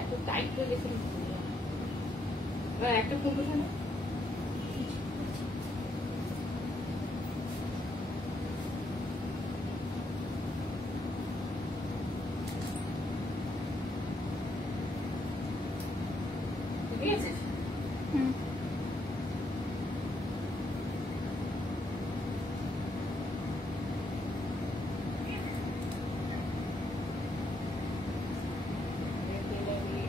একটু টাইট হয়ে গেছে, একটা কুমড়ো না ঠিক আছে।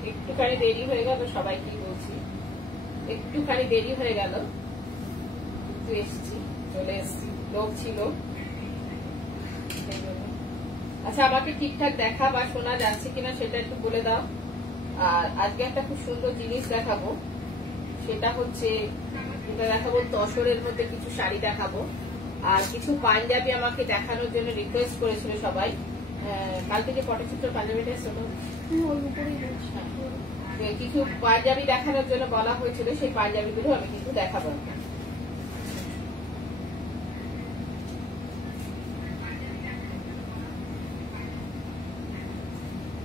একটুখানি দেরি হয়ে গেল, সবাইকে বলছি একটুখানি দেরি হয়ে গেল, একটু এসছি, চলে এসছি, লোক ছিল। আচ্ছা আমাকে ঠিকঠাক দেখা বা শোনা যাচ্ছে কিনা সেটা একটু বলে দাও। আর আজকে একটা খুব সুন্দর জিনিস দেখাবো, সেটা হচ্ছে যেটা দেখাবো তসরের মধ্যে কিছু শাড়ি দেখাবো, আর কিছু পাঞ্জাবি আমাকে দেখানোর জন্য রিকোয়েস্ট করেছিল সবাই। কালকে যে পটচিত্র পাঞ্জাবিটা ছিল কিছু পাঞ্জাবি দেখানোর জন্য বলা হয়েছিল, সেই পাঞ্জাবিগুলো আমি কিন্তু দেখাবো।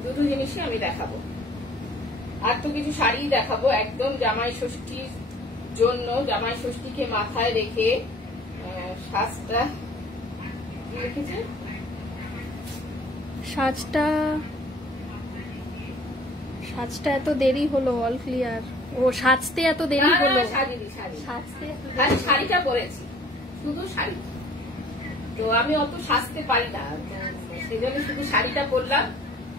দুটো জিনিসই আমি দেখাবো, আর তো কিছু শাড়ি দেখাবো একদম জামাই ষষ্ঠীর জন্য, জামাই ষষ্ঠীকে মাথায় রেখে সাজটা লিখেছে, সাজটা এত দেরি হলো, অল ক্লিয়ার। ও সাজতে এত দেরি হলো, শাড়িটা পরেছি, শুধু শাড়ি, তো আমি অত সাজতে পারি না, সেই জন্য শুধু শাড়িটা পরলাম।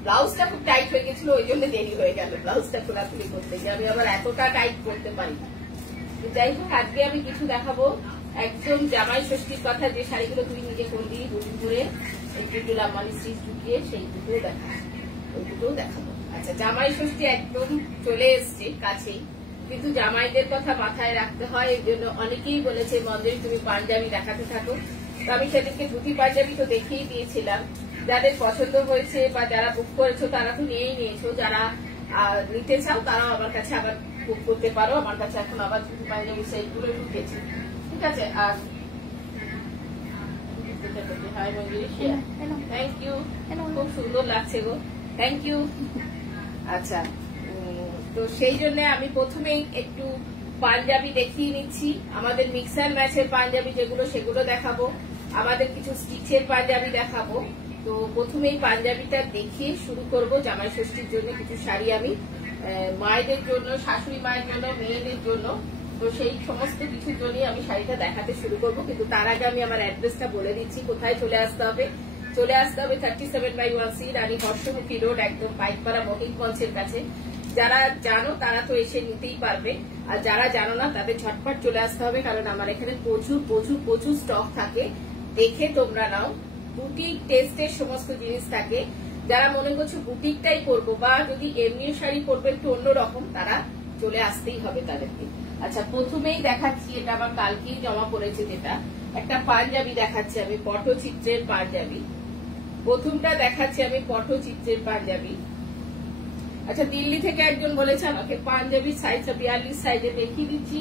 ব্লাউজটা খুব টাইট হয়ে গেছিল, ওই জন্য দেরি হয়ে গেল ব্লাউজটা খোলাখুলি করতে গিয়ে, আমি আবার এতটা টাইট করতে পারি না। যাই হোক আজকে আমি কিছু দেখাবো একদম জামাই ষষ্ঠীর কথা, যে শাড়িগুলো তুই নিজে করবি দুদিন ধরে, একটু লাম্বানি স্টিচ ঢুকিয়ে, সেই দুটোও দেখা, ওই দুটোও দেখাবো। আচ্ছা জামাই ষষ্ঠী একদম চলে এসছে কাছেই, কিন্তু জামাইদের কথা মাথায় রাখতে হয়, এর জন্য অনেকেই বলেছে মন্দিরে তুমি পাঞ্জাবি দেখাতে থাকো। তো আমি সেদিনকে ধুতি পাঞ্জাবি তো দেখিয়ে দিয়েছিলাম, যাদের পছন্দ হয়েছে বা যারা বুক করেছো তারা তো নিয়েই নিয়েছো, যারা নিতে চাও তারাও আমার কাছে আবার বুক করতে পারো। আমার কাছে এখন আবার ধুতি পাঞ্জাবি সেইগুলো ঢুকেছে, ঠিক আছে। আর থ্যাংক ইউ, খুব সুন্দর লাগছে গো, থ্যাংক ইউ। আচ্ছা তো সেই জন্য আমি প্রথমেই একটু পাঞ্জাবি দেখিয়ে নিচ্ছি, আমাদের মিক্সার ম্যাচের পাঞ্জাবি যেগুলো সেগুলো দেখাবো, আমাদের কিছু স্টিচের পাঞ্জাবি দেখাবো। তো প্রথমেই পাঞ্জাবিটা দেখিয়ে শুরু করব। জামাই ষষ্ঠীর জন্য কিছু শাড়ি আমি মায়েদের জন্য, শাশুড়ি মায়ের জন্য, মেয়েদের জন্য, তো সেই সমস্ত কিছুর জন্যই আমি শাড়িটা দেখাতে শুরু করব। কিন্তু তার আগে আমি আমার অ্যাড্রেসটা বলে দিচ্ছি, কোথায় চলে আসতে হবে। চলে আসতে হবে 37/1C রানী হর্ষমুখী রোড, একদম পাইকপাড়া মহিষগঞ্জের কাছে। যারা জানো তারা তো এসে নিতেই পারবে, আর যারা জানো না তাদের ঝটপট চলে আসতে হবে, কারণ আমার এখানে প্রচুর প্রচুর প্রচুর স্টক থাকে, দেখে তোমরা নাও। বুটিক টেস্টের সমস্ত জিনিস থাকে, যারা মনে করছো বুটিকটাই করবো বা যদি এমনি শাড়ি পরবে একটু অন্যরকম, তারা চলে আসতেই হবে তাদেরকে। আচ্ছা প্রথমেই দেখাচ্ছি, এটা আমার কালকেই জমা পড়েছে, যেটা একটা পাঞ্জাবি দেখাচ্ছি আমি, পটচিত্রের পাঞ্জাবি। প্রথমটা দেখাচ্ছি আমি পটচিত্রের পাঞ্জাবি। আচ্ছা দিল্লি থেকে একজন বলেছে আমাকে পাঞ্জাবি সাইজটা 42 সাইজে দেখিয়ে দিচ্ছি,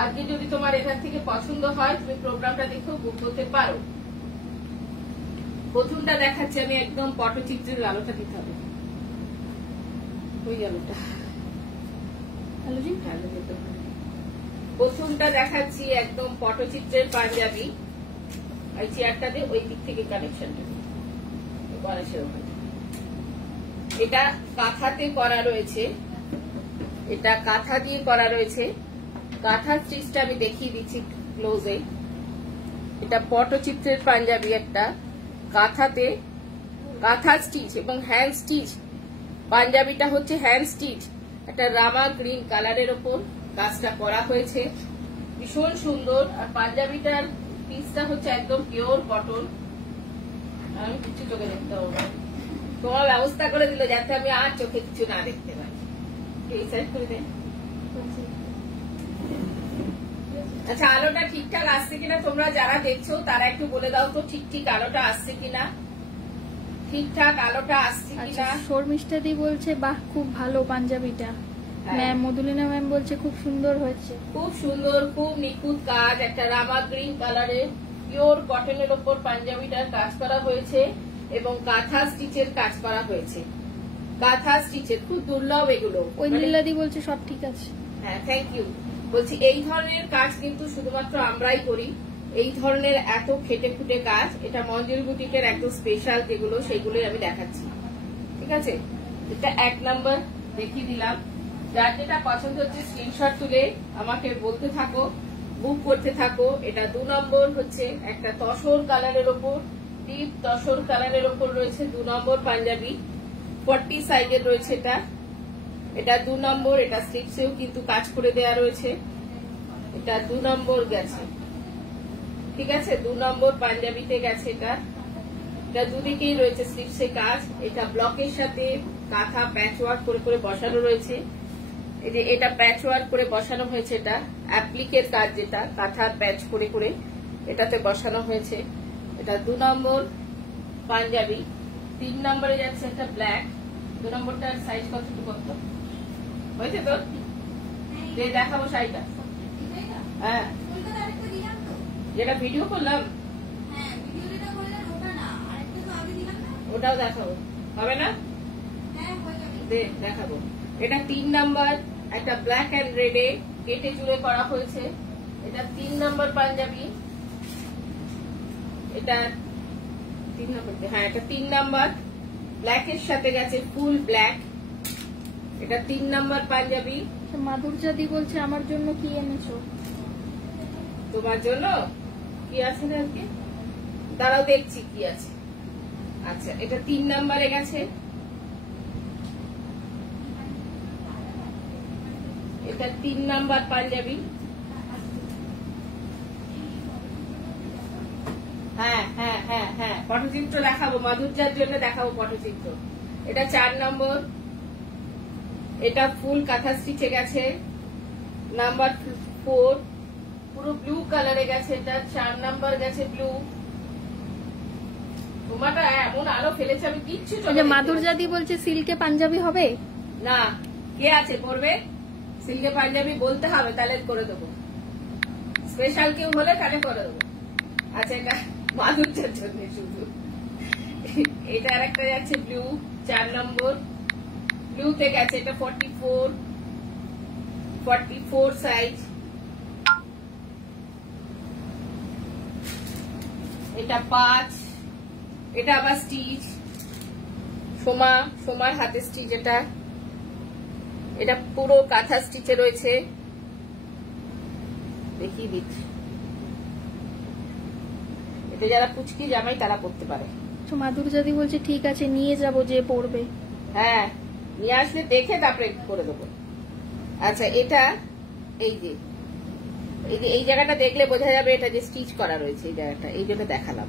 আজকে যদি তোমার এখান থেকে পছন্দ হয় তুমি প্রোগ্রামটা দেখো বুক করতে পারো। প্রথমটা দেখাচ্ছি আমি একদম পটচিত্রের, আলোটা দিতে হবে, ওই আলোটা প্রথমটা দেখাচ্ছি একদম পটচিত্রের পাঞ্জাবি। ওই চেয়ারটা দিয়ে ওই দিক থেকে কানেকশনটা, এটা কাঁথাতে করা রয়েছে, এটা কাঁথা দিয়ে করা রয়েছে। কাঁথা স্টিচটা আমি দেখিয়ে দিচ্ছি ক্লোজে। এটা পটচিত্রের পাঞ্জাবি, একটা কাঁথাতে কাঁথা স্টিচ এবং হ্যান্ড স্টিচ। পাঞ্জাবিটা হচ্ছে হ্যান্ড স্টিচ, একটা রামা গ্রিন কালারের ওপর কাজটা করা হয়েছে, ভীষণ সুন্দর। আর পাঞ্জাবিটার পিসটা হচ্ছে একদম পিওর কটন। আমি কিছু চোখে দেখতে পাবো না, তোমার ব্যবস্থা করে দিল যাতে আমি আর চোখে কিছু না দেখতে পাই। এই সাইড করে দেন। আচ্ছা আলোটা ঠিকঠাক আসছে কিনা তোমরা যারা দেখছো তারা একটু বলে দাও তো, ঠিক ঠিক আলোটা আসছে কিনা, ঠিকঠাক আলোটা আসছে কিনা। শর্মিষ্ঠা দি বলছে বাহ খুব ভালো পাঞ্জাবিটা। ম্যাম মধুলিনা ম্যাম বলছে খুব সুন্দর হয়েছে, খুব সুন্দর, খুব নিখুঁত কাজ। একটা রামা গ্রিন কালারের পিওর কটনের ওপর পাঞ্জাবিটার কাজ করা হয়েছে এবং কাঁথা স্টিচের কাজ করা হয়েছে। কাঁথা স্টিচের, খুব দুর্লভ এগুলো। ওই নীলাদি বলছে সব ঠিক আছে। হ্যাঁ, থ্যাংক ইউ। বলছি এই ধরনের কাজ কিন্তু শুধুমাত্র আমরাই করি, এই ধরনের এত খেটে খুটে কাজ, এটা মঞ্জুরি বুটিকের একদম স্পেশাল যেগুলো সেগুলোই আমি দেখাচ্ছি, ঠিক আছে? এটা 1 নাম্বার দেখিয়ে দিলাম। যার যেটা পছন্দ হচ্ছে স্ক্রিনশট তুলে আমাকে বলতে থাকো, বুক করতে থাকো। এটা 2 নম্বর হচ্ছে একটা তসর কালারের ওপর, ডিপ তসর কালারের ওপর রয়েছে 2 নম্বর পাঞ্জাবি, 40 সাইজের রয়েছে এটা। এটা 2 নম্বর, এটা স্লিপসেও কিন্তু কাজ করে দেয়া রয়েছে। এটা 2 নম্বর গেছে, ঠিক আছে? 2 নম্বর পাঞ্জাবিতে গেছে এটা। এটা দুদিকেই রয়েছে স্লিপসে কাজ। এটা ব্লকের সাথে কাঁথা প্যাচ ওয়ার্ক করে করে বসানো রয়েছে। এই যে এটা প্যাচ ওয়ার্ক করে বসানো হয়েছে, এটা অ্যাপ্লিকের কাজ, যেটা কাঁথার প্যাচ করে করে এটাতে বসানো হয়েছে। এটা 2 নম্বর পাঞ্জাবি। 3 নম্বরে যাচ্ছে একটা ব্ল্যাক। 2 নম্বরটার সাইজ কতটুকু কত হয়েছে তোর? দেখাবো শাড়িটা। হ্যাঁ, যেটা ভিডিও করলাম ওটাও দেখাবো, হবে না? দেখাবো। এটা 3 নাম্বার, একটা ব্ল্যাক এন্ড রেডে কেটে চুড়ে করা হয়েছে। এটা 3 নাম্বার পাঞ্জাবি। এটা 3 নাম্বার, হ্যাঁ এটা 3 নাম্বার, ব্ল্যাকের সাথে গেছে ফুল ব্ল্যাক। এটা 3 নাম্বার পাঞ্জাবি। মাধুর্যাদি বলছে আমার জন্য কি এনেছো? তোমার জন্য কি আছে না আজকে? দাঁড়াও দেখছি কি আছে। আচ্ছা, এটা 3 নাম্বারে গেছে। এটা 3 নাম্বার পাঞ্জাবি। হ্যাঁ হ্যাঁ হ্যাঁ হ্যাঁ, পটচিত্র দেখাবো, মাধুর্যার জন্য দেখাবো পটচিত্র। এটা 4 নম্বর, এটা ফুল কাঁথা স্টিচে গেছে। নাম্বার 4 পুরো ব্লু কালারে গেছে। এটা 4 নাম্বার গেছে ব্লু। তোমাটা এমন আলো ফেলেছে আমি কিচ্ছু। মাধুর্যাদি বলছে সিল্কে পাঞ্জাবি হবে না, কে আছে পরবে? সিল্কে পাঞ্জাবি বলতে হবে, তাহলে করে দেবো। স্পেশাল কেউ হলে তাহলে করে দেবো। আচ্ছা, এটা মাধুর্যের জন্য শুধু। এটা আর একটা যাচ্ছে ব্লু, 4 নম্বর ব্লুতে গেছে। এটা 44 সাইজ। এটা 5। এটা আবার স্টিচ, সোমার হাতে স্টিচ। এটা পুরো কাঁথা স্টিচে রয়েছে, দেখিয়ে দিচ্ছি। এটা যারা পুচকি জামাই তারা পড়তে পারে। মাধুর্যাদি বলছে ঠিক আছে, নিয়ে যাব যে পড়বে। হ্যাঁ, নিয়ে আসলে দেখে তারপরে করে দেবো। আচ্ছা, এটা এই যে এই জায়গাটা দেখলে বোঝা যাবে এটা যে স্টিচ করা রয়েছে। এই জায়গাটা, এই জন্য দেখালাম।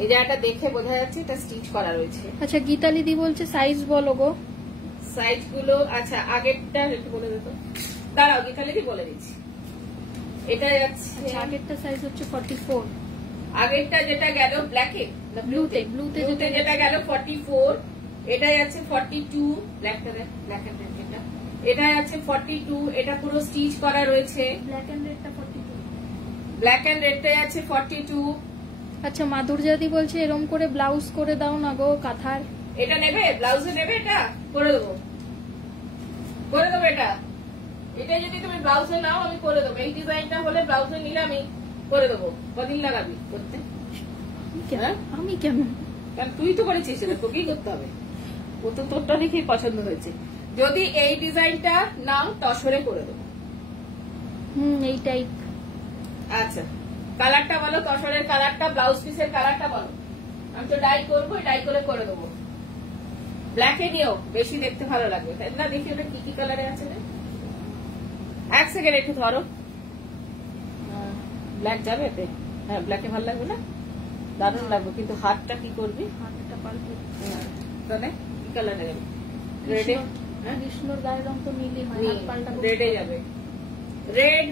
এই জায়গাটা দেখে বোঝা যাচ্ছে এটা স্টিচ করা রয়েছে। আচ্ছা, গীতালিদি বলছে সাইজ বলো গো। সাইজ গুলো, আচ্ছা আগেরটা একটু বলে দিত, দাঁড়াও গীতালিদি বলে দিচ্ছি। এটা যাচ্ছে, আগেরটা সাইজ হচ্ছে 44। আগেরটা যেটা গেল ব্ল্যাকে, ব্লুতে যেটা গেল 44, এটা যাচ্ছে 42। ব্ল্যাক এন্ড রেড, এটা যাচ্ছে 42। এটা পুরো স্টিচ করা রয়েছে। ব্ল্যাক এন্ড রেডটা 42। ব্ল্যাক এন্ড রেডটা যাচ্ছে 42। আচ্ছা, মাধুর্যাদি বলছে এরকম করে ব্লাউজ করে দাও না গো কাঁথার। এটা নেবে, ব্লাউজে নেবে? এটা করে দেবো এটা। এটা যদি তুমি ব্লাউজে নাও আমি করে দেবো। এই ডিজাইনটা হলে ব্লাউজে নিলে আমি করে দেবো। কদিন লাগাবি করতে? আমি কেন? কারণ তুই তো করেছিস, সেটা তোকেই করতে হবে। ও তো তোরটা দেখেই পছন্দ হয়েছে। যদি এই ডিজাইনটা নাও তসরে করে দেবো। এই টাইপ। আচ্ছা, কালারটা বলো, তসরের কালারটা, ব্লাউজ পিসের কালারটা বলো। আমি তো ডাই করবো, ডাই করে দেবো। ব্ল্যাকে নিও, বেশি দেখতে ভালো লাগবে, তাই না? দেখি ওটা কি কি কালারে আছে। 1 সেকেন্ড একটু ধরো। ব্ল্যাক যাবে এতে? হ্যাঁ, ব্ল্যাকে ভালো লাগবে না? দারুণ লাগবে, কিন্তু হাতটা কি করবি? হাতটা পাল্টে তাহলে কি কালারে যাবে? রেডে? কৃষ্ণর গায়ের রং তো নীলই হয়, হাত পাল্টাবো। রেডে যাবে, রেড,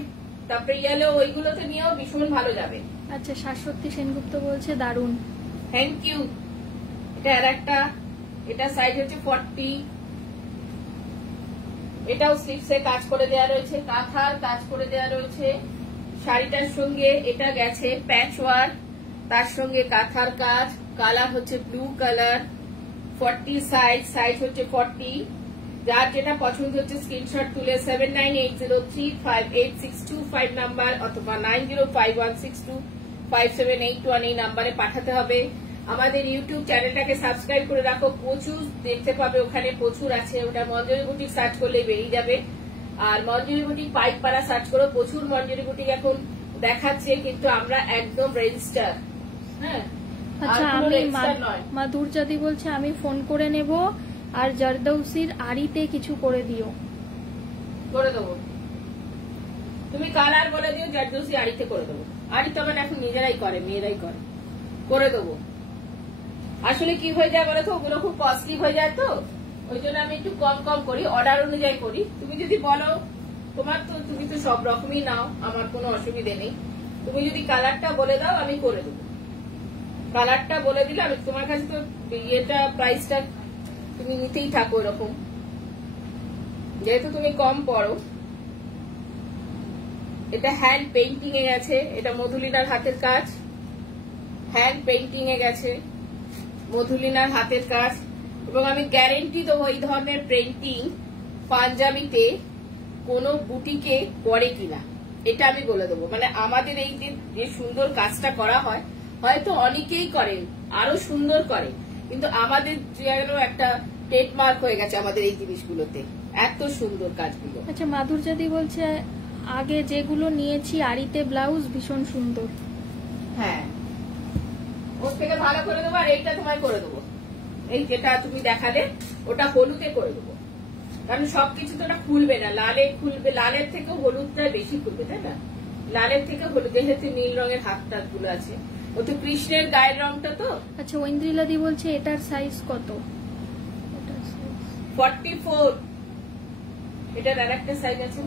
তারপরে ইয়েলো, ওইগুলোতে নিয়েও ভীষণ ভালো যাবে। আচ্ছা, শাশ্বতী সেনগুপ্ত বলছে দারুণ, থ্যাংক ইউ। এটা আর একটা, এটা সাইজ হচ্ছে 40। এটাও স্লিপসে কাজ করে দেওয়া রয়েছে, কাঁথার কাজ করে দেওয়া রয়েছে। শাড়িটার সঙ্গে এটা গেছে প্যাচ ওয়ার্ক, তার সঙ্গে কাঁথার কাজ। কালার হচ্ছে ব্লু কালার। 40 সাইজ হচ্ছে 40। যার যেটা পছন্দ হচ্ছে স্ক্রিনশট তুলে 7980358625 নাম্বার অথবা 9051625781 এই নাম্বারে পাঠাতে হবে। আমাদের ইউটিউব চ্যানেলটাকে সাবস্ক্রাইব করে রাখো, প্রচুর দেখতে পাবে, ওখানে প্রচুর আছে। ওটা মঞ্জুরি বুটিক সার্চ করলে বেরিয়ে যাবে। আর মঞ্জুরি বুটিক পাইকপাড়া সার্চ করো, প্রচুর মঞ্জুরি বুটিক এখন দেখাচ্ছে, কিন্তু আমরা একদম রেজিস্টার। হ্যাঁ, আচ্ছা, আমি মাধুরজাদি বলছে আমি ফোন করে নেব, আর জারদৌসির আড়িতে কিছু করে দিও। করে দেবো, তুমি কালার বলে দিও, জারদৌসি আড়িতে করে দেবো। আড়ি তো মানে এখন নিজেরাই করে, মেয়েরাই করে দেবো। আসলে কি হয়ে যায় বলো তো, ওগুলো খুব কস্টলি হয়ে যায়, তো ওই জন্য আমি একটু কম কম করি, অর্ডার অনুযায়ী করি। তুমি যদি বলো তুমি তো সব রকমই নাও, আমার কোনো অসুবিধে নেই। তুমি যদি কালারটা বলে দাও আমি করে দেবো। কালারটা বলে দিলে আমি তোমার কাছে তো ইয়েটা প্রাইসটা তুমি নিতেই থাকো এরকম, যেহেতু তুমি কম পড়ো। এটা হ্যান্ড পেইন্টিং এ গেছে, এটা মধুলিনার হাতের কাজ, হ্যান্ড পেইন্টিং এ গেছে, মধুলিনার হাতের কাজ। এবং আমি গ্যারেন্টি দেবো এই ধরনের পেইন্টিং পাঞ্জাবিতে কোনো বুটিকে করে কিনা, এটা আমি বলে দেবো। মানে আমাদের এই যে সুন্দর কাজটা করা হয়, হয়তো অনেকেই করেন, আরো সুন্দর করে, কিন্তু আমাদের যেন একটা ট্রেডমার্ক হয়ে গেছে আমাদের এই জিনিসগুলোতে, এত সুন্দর কাজগুলো। আচ্ছা, মাধুরজাদি বলছে আগে যেগুলো নিয়েছি আড়িতে ব্লাউজ ভীষণ সুন্দর। হ্যাঁ, ওর থেকে ভালো করে দেবো। আর এইটা তোমায় করে দেবো, এই যেটা তুমি দেখালে ওটা হলুদে করে দেবো, কারণ সবকিছু তো ওটা খুলবে না, লালে খুলবে, লালের থেকেও হলুদটা বেশি খুলবে, তাই না? লালের থেকে হলুদ, যেহেতু নীল রঙের হাত গুলো আছে, ও তো কৃষ্ণের গায়ের রংটা তো। আচ্ছা, ঐন্দ্রিলাদি বলছে এটার সাইজ কত? 44। এটার আর একটা সাইজ আছে,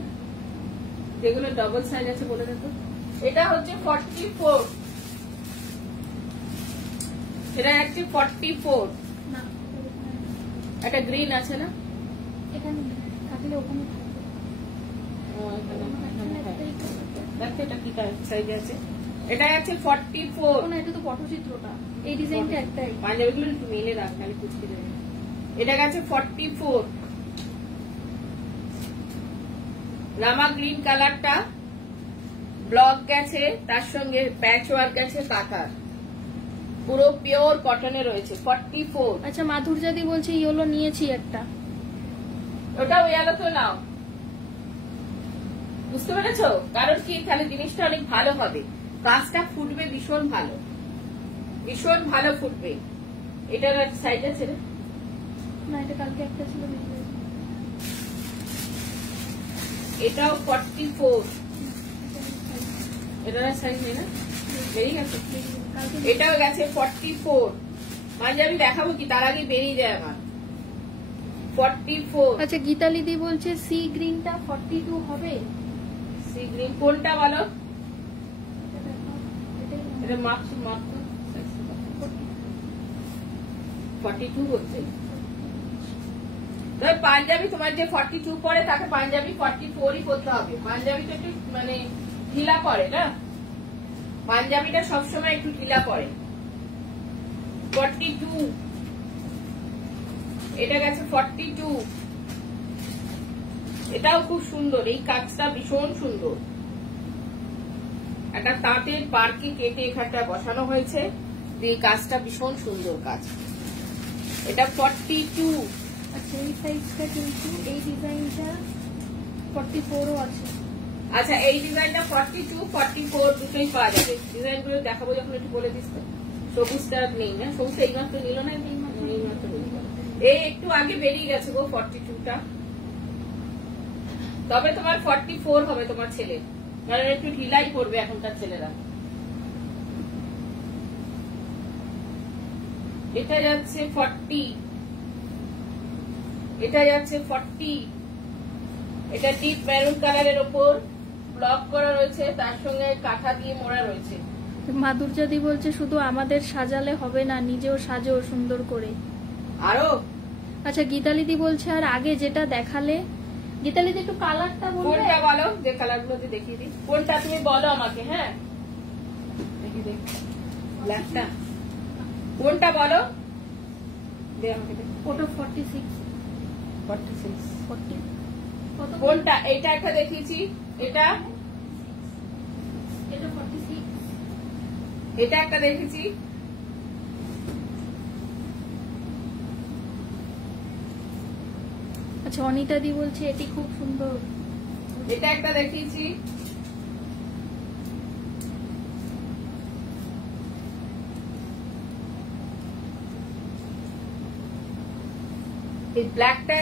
যেগুলো ডবল সাইজ আছে বলে দেখো। এটা হচ্ছে 44, এটা হচ্ছে 44। একটা গ্রিন আছে না, এখানে থাকলে ওখানে দেখতে, এটা কি সাইজ আছে? এটা আছে 44। না, এটা তো পটচিত্রটা, এই ডিজাইনটা একটাই। পাঞ্জাবিগুলো একটু মেলে রাখ, নাহলে কুচকে যাবে। এটা গেছে 44। রামা গ্রিন কালারটা ব্লক গেছে, তার সঙ্গে প্যাচ ওয়ার্ক গেছে, কাতার, পুরো পিওর কটনে রয়েছে। 44। আচ্ছা, মাধুরজাদি বলছে ইয়েলো নিয়েছি একটা, ওটা ইয়েলো তো নাও, বুঝতে পেরেছো? কারণ কি, তাহলে জিনিসটা অনেক ভালো হবে, কাজটা ফুটবে ভীষণ ভালো, ভীষণ ভালো ফুটবে। এটার সাইজ আছে না? এটা কালকে একটা ছিল, এটাও 44। এটার সাইজ নেই না, বেরিয়ে গেছে। এটাও গেছে 44। পাঞ্জাবি দেখাবো কি, তার আগে বেরিয়ে যায় আমার। 44। আচ্ছা, গীতালিদি বলছে সি গ্রিনটা 42 হবে। সি গ্রিন কোনটা বলো? এটা মার্কস 42 হচ্ছে। পাঞ্জাবি তোমার যে 42 পরে, তাকে পাঞ্জাবি 44ই করতে হবে। পাঞ্জাবিটা একটু মানে ঢিলা পড়ে না, পাঞ্জাবিটা সবসময় একটু ঢিলা পড়ে। 42, এটা গেছে 42। এটাও খুব সুন্দর, এই কাজটা ভীষণ সুন্দর। একটা তাঁতের পার্কে কেটে এখানটা বসানো হয়েছে, এই কাজটা ভীষণ সুন্দর কাজ। এটা 42। আচ্ছা, এই সাইজটা কিন্তু এই ডিজাইনটা 44ও আছে। আচ্ছা, এই ডিজাইনটা 42, 44 দুটোই পাওয়া যাবে। ডিজাইনগুলো দেখাবো যখন একটু বলে দিস তো। সবুজটা নেই না, সবুজটা এইমাত্র নিল না, এইমাত্র এই একটু আগে বেরিয়ে গেছে গো 42টা। তবে তোমার 44 হবে তোমার ছেলে, কারণ একটু ঢিলাই করবে এখনকার ছেলেরা। এটা যাচ্ছে 40, এটা যাচ্ছে 40। এটা ডিপ মেরুন কালারের ওপর ব্লক করা রয়েছে, তার সঙ্গে কাঁথা দিয়ে মোড়া রয়েছে। মাধুরজাদি বলছে শুধু আমাদের সাজালে হবে না, নিজেও সাজো সুন্দর করে আরো। আচ্ছা, গীতালিদি বলছে আর আগে যেটা দেখালে, গীতালিদি একটু কালারটা বলবে? কোনটা বলো, যে কালারগুলো দেখিয়ে দিই, কোনটা তুমি বলো আমাকে। হ্যাঁ, দেখি ব্ল্যাকটা কোনটা বলো, দে আমাকে দে। ওটা 46 46 40 কত? কোনটা? এটা একটা দেখিয়েছি, এটা এটা 46। এটা একটা দেখেছি, আচ্ছা অনিতা দি বলছে এটি খুব সুন্দর। এটা একটা দেখিয়েছি, এই ব্ল্যাকটা,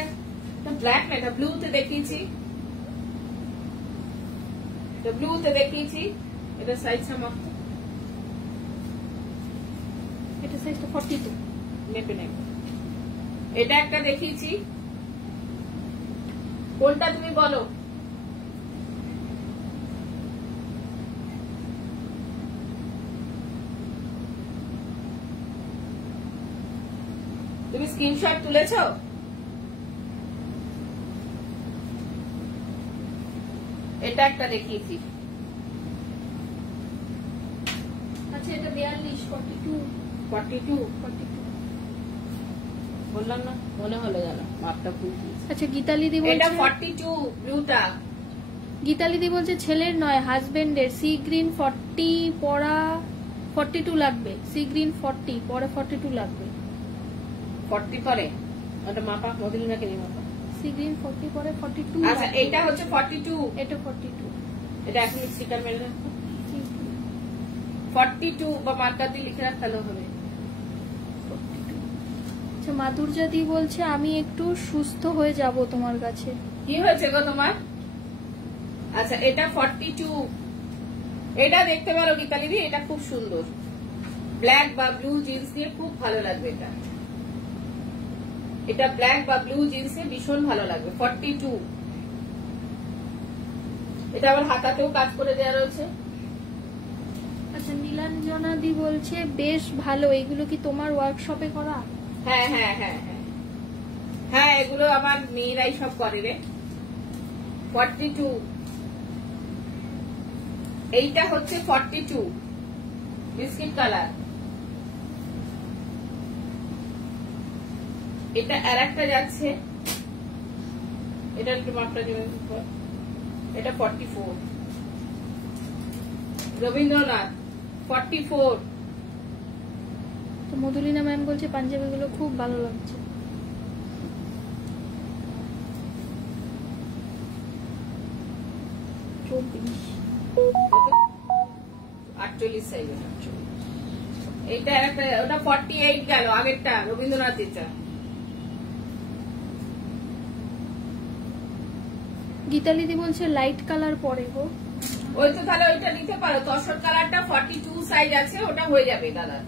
ব্ল্যাক না, এটা ব্লুতে দেখিয়েছি, এটা ব্লুতে দেখিয়েছি। এটা সাইজ আমার এটা সাইজটা 42। মেপে নেব। এটা একটা দেখিয়েছি, কোনটা তুমি বলো? তুমি স্ক্রিনশট তুলেছো? এটা একটা দেখিয়েছি। আচ্ছা এটা 42 42 42 42। বললাম না, মনে হলো যেন মাপটা ভুল। আচ্ছা গীতালি দি এটা বলছে 42 ব্লুটা। গীতালি দি বলছে ছেলের নয় হাজবেন্ডের সি গ্রিন 40 পরা 42 লাগবে। সি গ্রিন 40 পরে 42 লাগবে। 40 পরে ওটা মাপা মদিনাকে নিয়ে মাপা। সি গ্রিন 40 পরে 42। আচ্ছা এটা হচ্ছে 42, এটা 42। এটা এখন স্টিকার মেরে রাখো। 42 বা মার্কার দিয়ে লিখে রাখলে হবে। আচ্ছা মাধুর্যা দি বলছে আমি একটু সুস্থ হয়ে যাব তোমার কাছে। কি হয়েছে গো তোমার? আচ্ছা এটা 42, এটা দেখতে পারো গীতালি দি, এটা খুব সুন্দর, ব্ল্যাক বা ব্লু জিন্স দিয়ে খুব ভালো লাগবে। এটা এটা ব্ল্যাক বা ব্লু জিন্সে ভীষণ ভালো লাগবে। 42, এটা আবার হাতাতেও কাজ করে দেওয়া রয়েছে। আচ্ছা নীলাঞ্জনা দি বলছে বেশ ভালো, এগুলো কি তোমার ওয়ার্কশপে করা? হ্যাঁ হ্যাঁ হ্যাঁ হ্যাঁ হ্যাঁ, এগুলো আমার মেয়েরাই সব করে রে। 42, এইটা হচ্ছে 42 বিস্কিট কালার। এটা আর একটা যাচ্ছে, এটা একটু মাপটা দেবেন। এটা 44 রবীন্দ্রনাথ 44। তো মধুলিনা ম্যাম বলছে পাঞ্জাবিগুলো খুব ভালো লাগছে। আটচল্লিশ সাইজের। এইটা একটা, ওটা 48 গেল আগেরটা রবীন্দ্রনাথ এটা। গীতালিদি বলছে লাইট কালার পরে গো। ওই তো তাহলে ওইটা নিতে পারো, তসর কালারটা 42 সাইজ আছে, ওটা হয়ে যাবে কালার।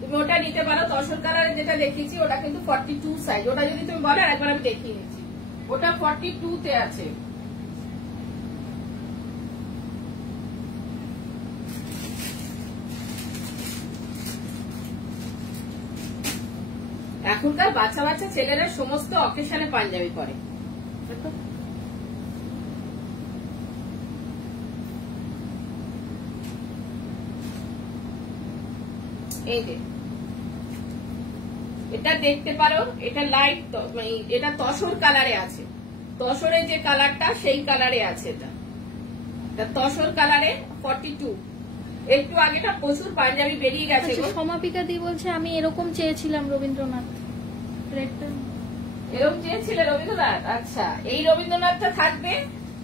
তুমি ওটা নিতে পারো, তসর কালারে যেটা দেখিয়েছি ওটা কিন্তু 42 সাইজ। ওটা যদি তুমি বলো একবার আমি দেখিয়ে নিচ্ছি, ওটা 42 তে আছে। এখনকার বাচ্চা বাচ্চা ছেলেরা সমস্ত অকেশনে পাঞ্জাবি পরে। এই যে এটা দেখতে পারো, এটা লাইট, এটা তসর কালারে আছে। তসরের যে কালারটা সেই কালারে আছে। এটা তসর কালারে 42। একটু আগেটা প্রচুর পাঞ্জাবি বেরিয়ে গেছে। সমাপিকা দি বলছে আমি এরকম চেয়েছিলাম রবীন্দ্রনাথ, এরকম চেয়েছিলে রবীন্দ্রনাথ? আচ্ছা এই রবীন্দ্রনাথটা থাকবে,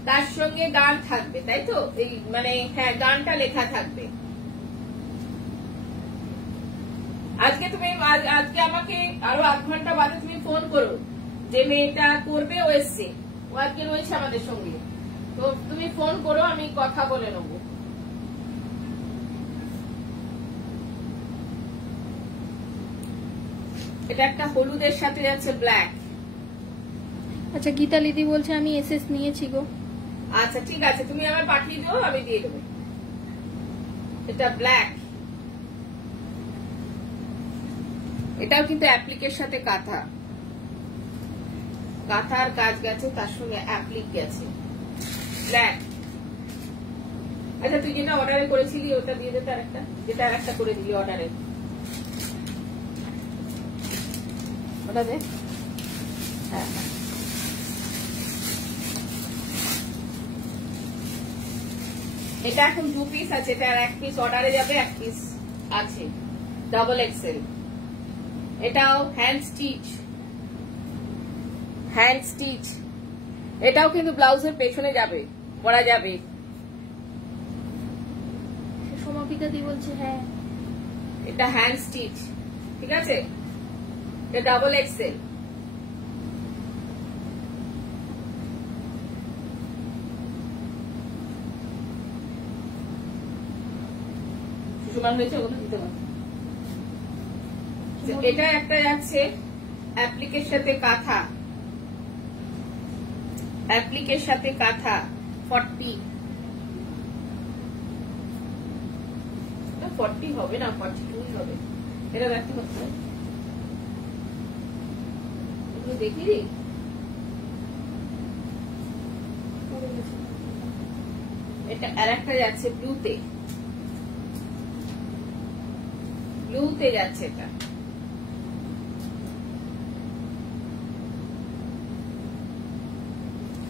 তার সঙ্গে গান থাকবে, তাই তো? এই মানে হ্যাঁ, গানটা লেখা থাকবে। আজকে তুমি আজকে আমাকে আরো 8 ঘন্টা বাদে তুমি ফোন করো, যে মেয়েটা করবে ও এসছে, ও আজকে রয়েছে আমাদের সঙ্গে, তো তুমি ফোন করো, আমি কথা বলে নেব। এটা একটা হলুদের সাথে যাচ্ছে ব্ল্যাক। আচ্ছা গীতালিদি বলছে আমি এসএস নিয়েছি গো। আচ্ছা ঠিক আছে, তুমি আমার পাঠিয়ে দিও, আমি দিয়ে দেবো। এটা ব্ল্যাক, এটাও কিন্তু অ্যাপ্লিকের সাথে কাঁথা, কাঁথার কাজ গেছে, তার সঙ্গে অ্যাপ্লিক গেছে, ব্ল্যাক। আচ্ছা তুই যেটা অর্ডারে করেছিলি ওটা দিয়ে দে, আরেকটা, যেটা আরেকটা করে দিলি অর্ডারে, ওটা দে। হ্যাঁ, এটা এখন 2 পিস আছে, এটা আর 1 পিস অর্ডারে যাবে, 1 পিস আছে ডাবল এক্সেল। এটাও হ্যান্ড স্টিচ, এটাও কিন্তু ব্লাউজের পেছনে যাবে, পরা যাবে। সমাপিকা দি বলছে হ্যাঁ, এটা হ্যান্ড স্টিচ, ঠিক আছে, এটা ডাবল এক্সেল। এটা একটা যাচ্ছে অ্যাপ্লিকের সাথে কাঁথা, 40 হবে না, 42 হবে। এটা দেখতে হচ্ছে, দেখি এটা আর একটা যাচ্ছে ব্লুতে যাচ্ছে। এটা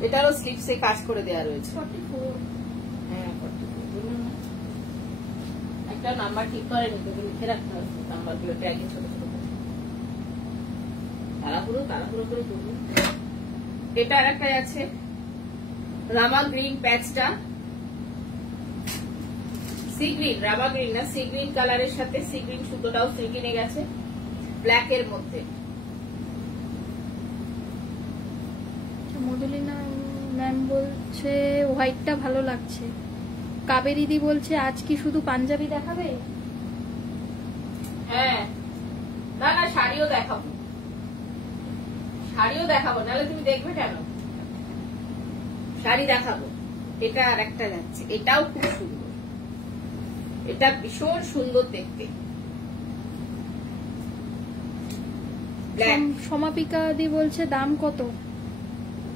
এটারও স্লিপসে কাজ করে দেওয়া রয়েছে। 44, হ্যাঁ 44। একটা নাম্বার ঠিক করে নিতে লিখে রাখতে হবে, নাম্বার গুলো ট্যাগে ছোট ছোট করে তাড়াহুড়ো করে করুন। এটা আর একটা যাচ্ছে রামা গ্রিন প্যাচটা, সি গ্রিন, রামা গ্রিন না, সি গ্রিন কালারের সাথে সি গ্রিন সুতোটাও সি গ্রিনে গেছে, ব্ল্যাক এর মধ্যে। মধুলিনা ম্যাম বলছে হোয়াইটটা ভালো লাগছে। কাবেরী দি বলছে আজ কি শুধু পাঞ্জাবি দেখাবে? হ্যাঁ, না শাড়িও দেখাবো, নাহলে তুমি দেখবে কেন? শাড়ি দেখাবো। এটা আর একটা যাচ্ছে, এটাও খুব সুন্দর, এটা ভীষণ সুন্দর দেখতে। সমাপিকা দি বলছে দাম কত?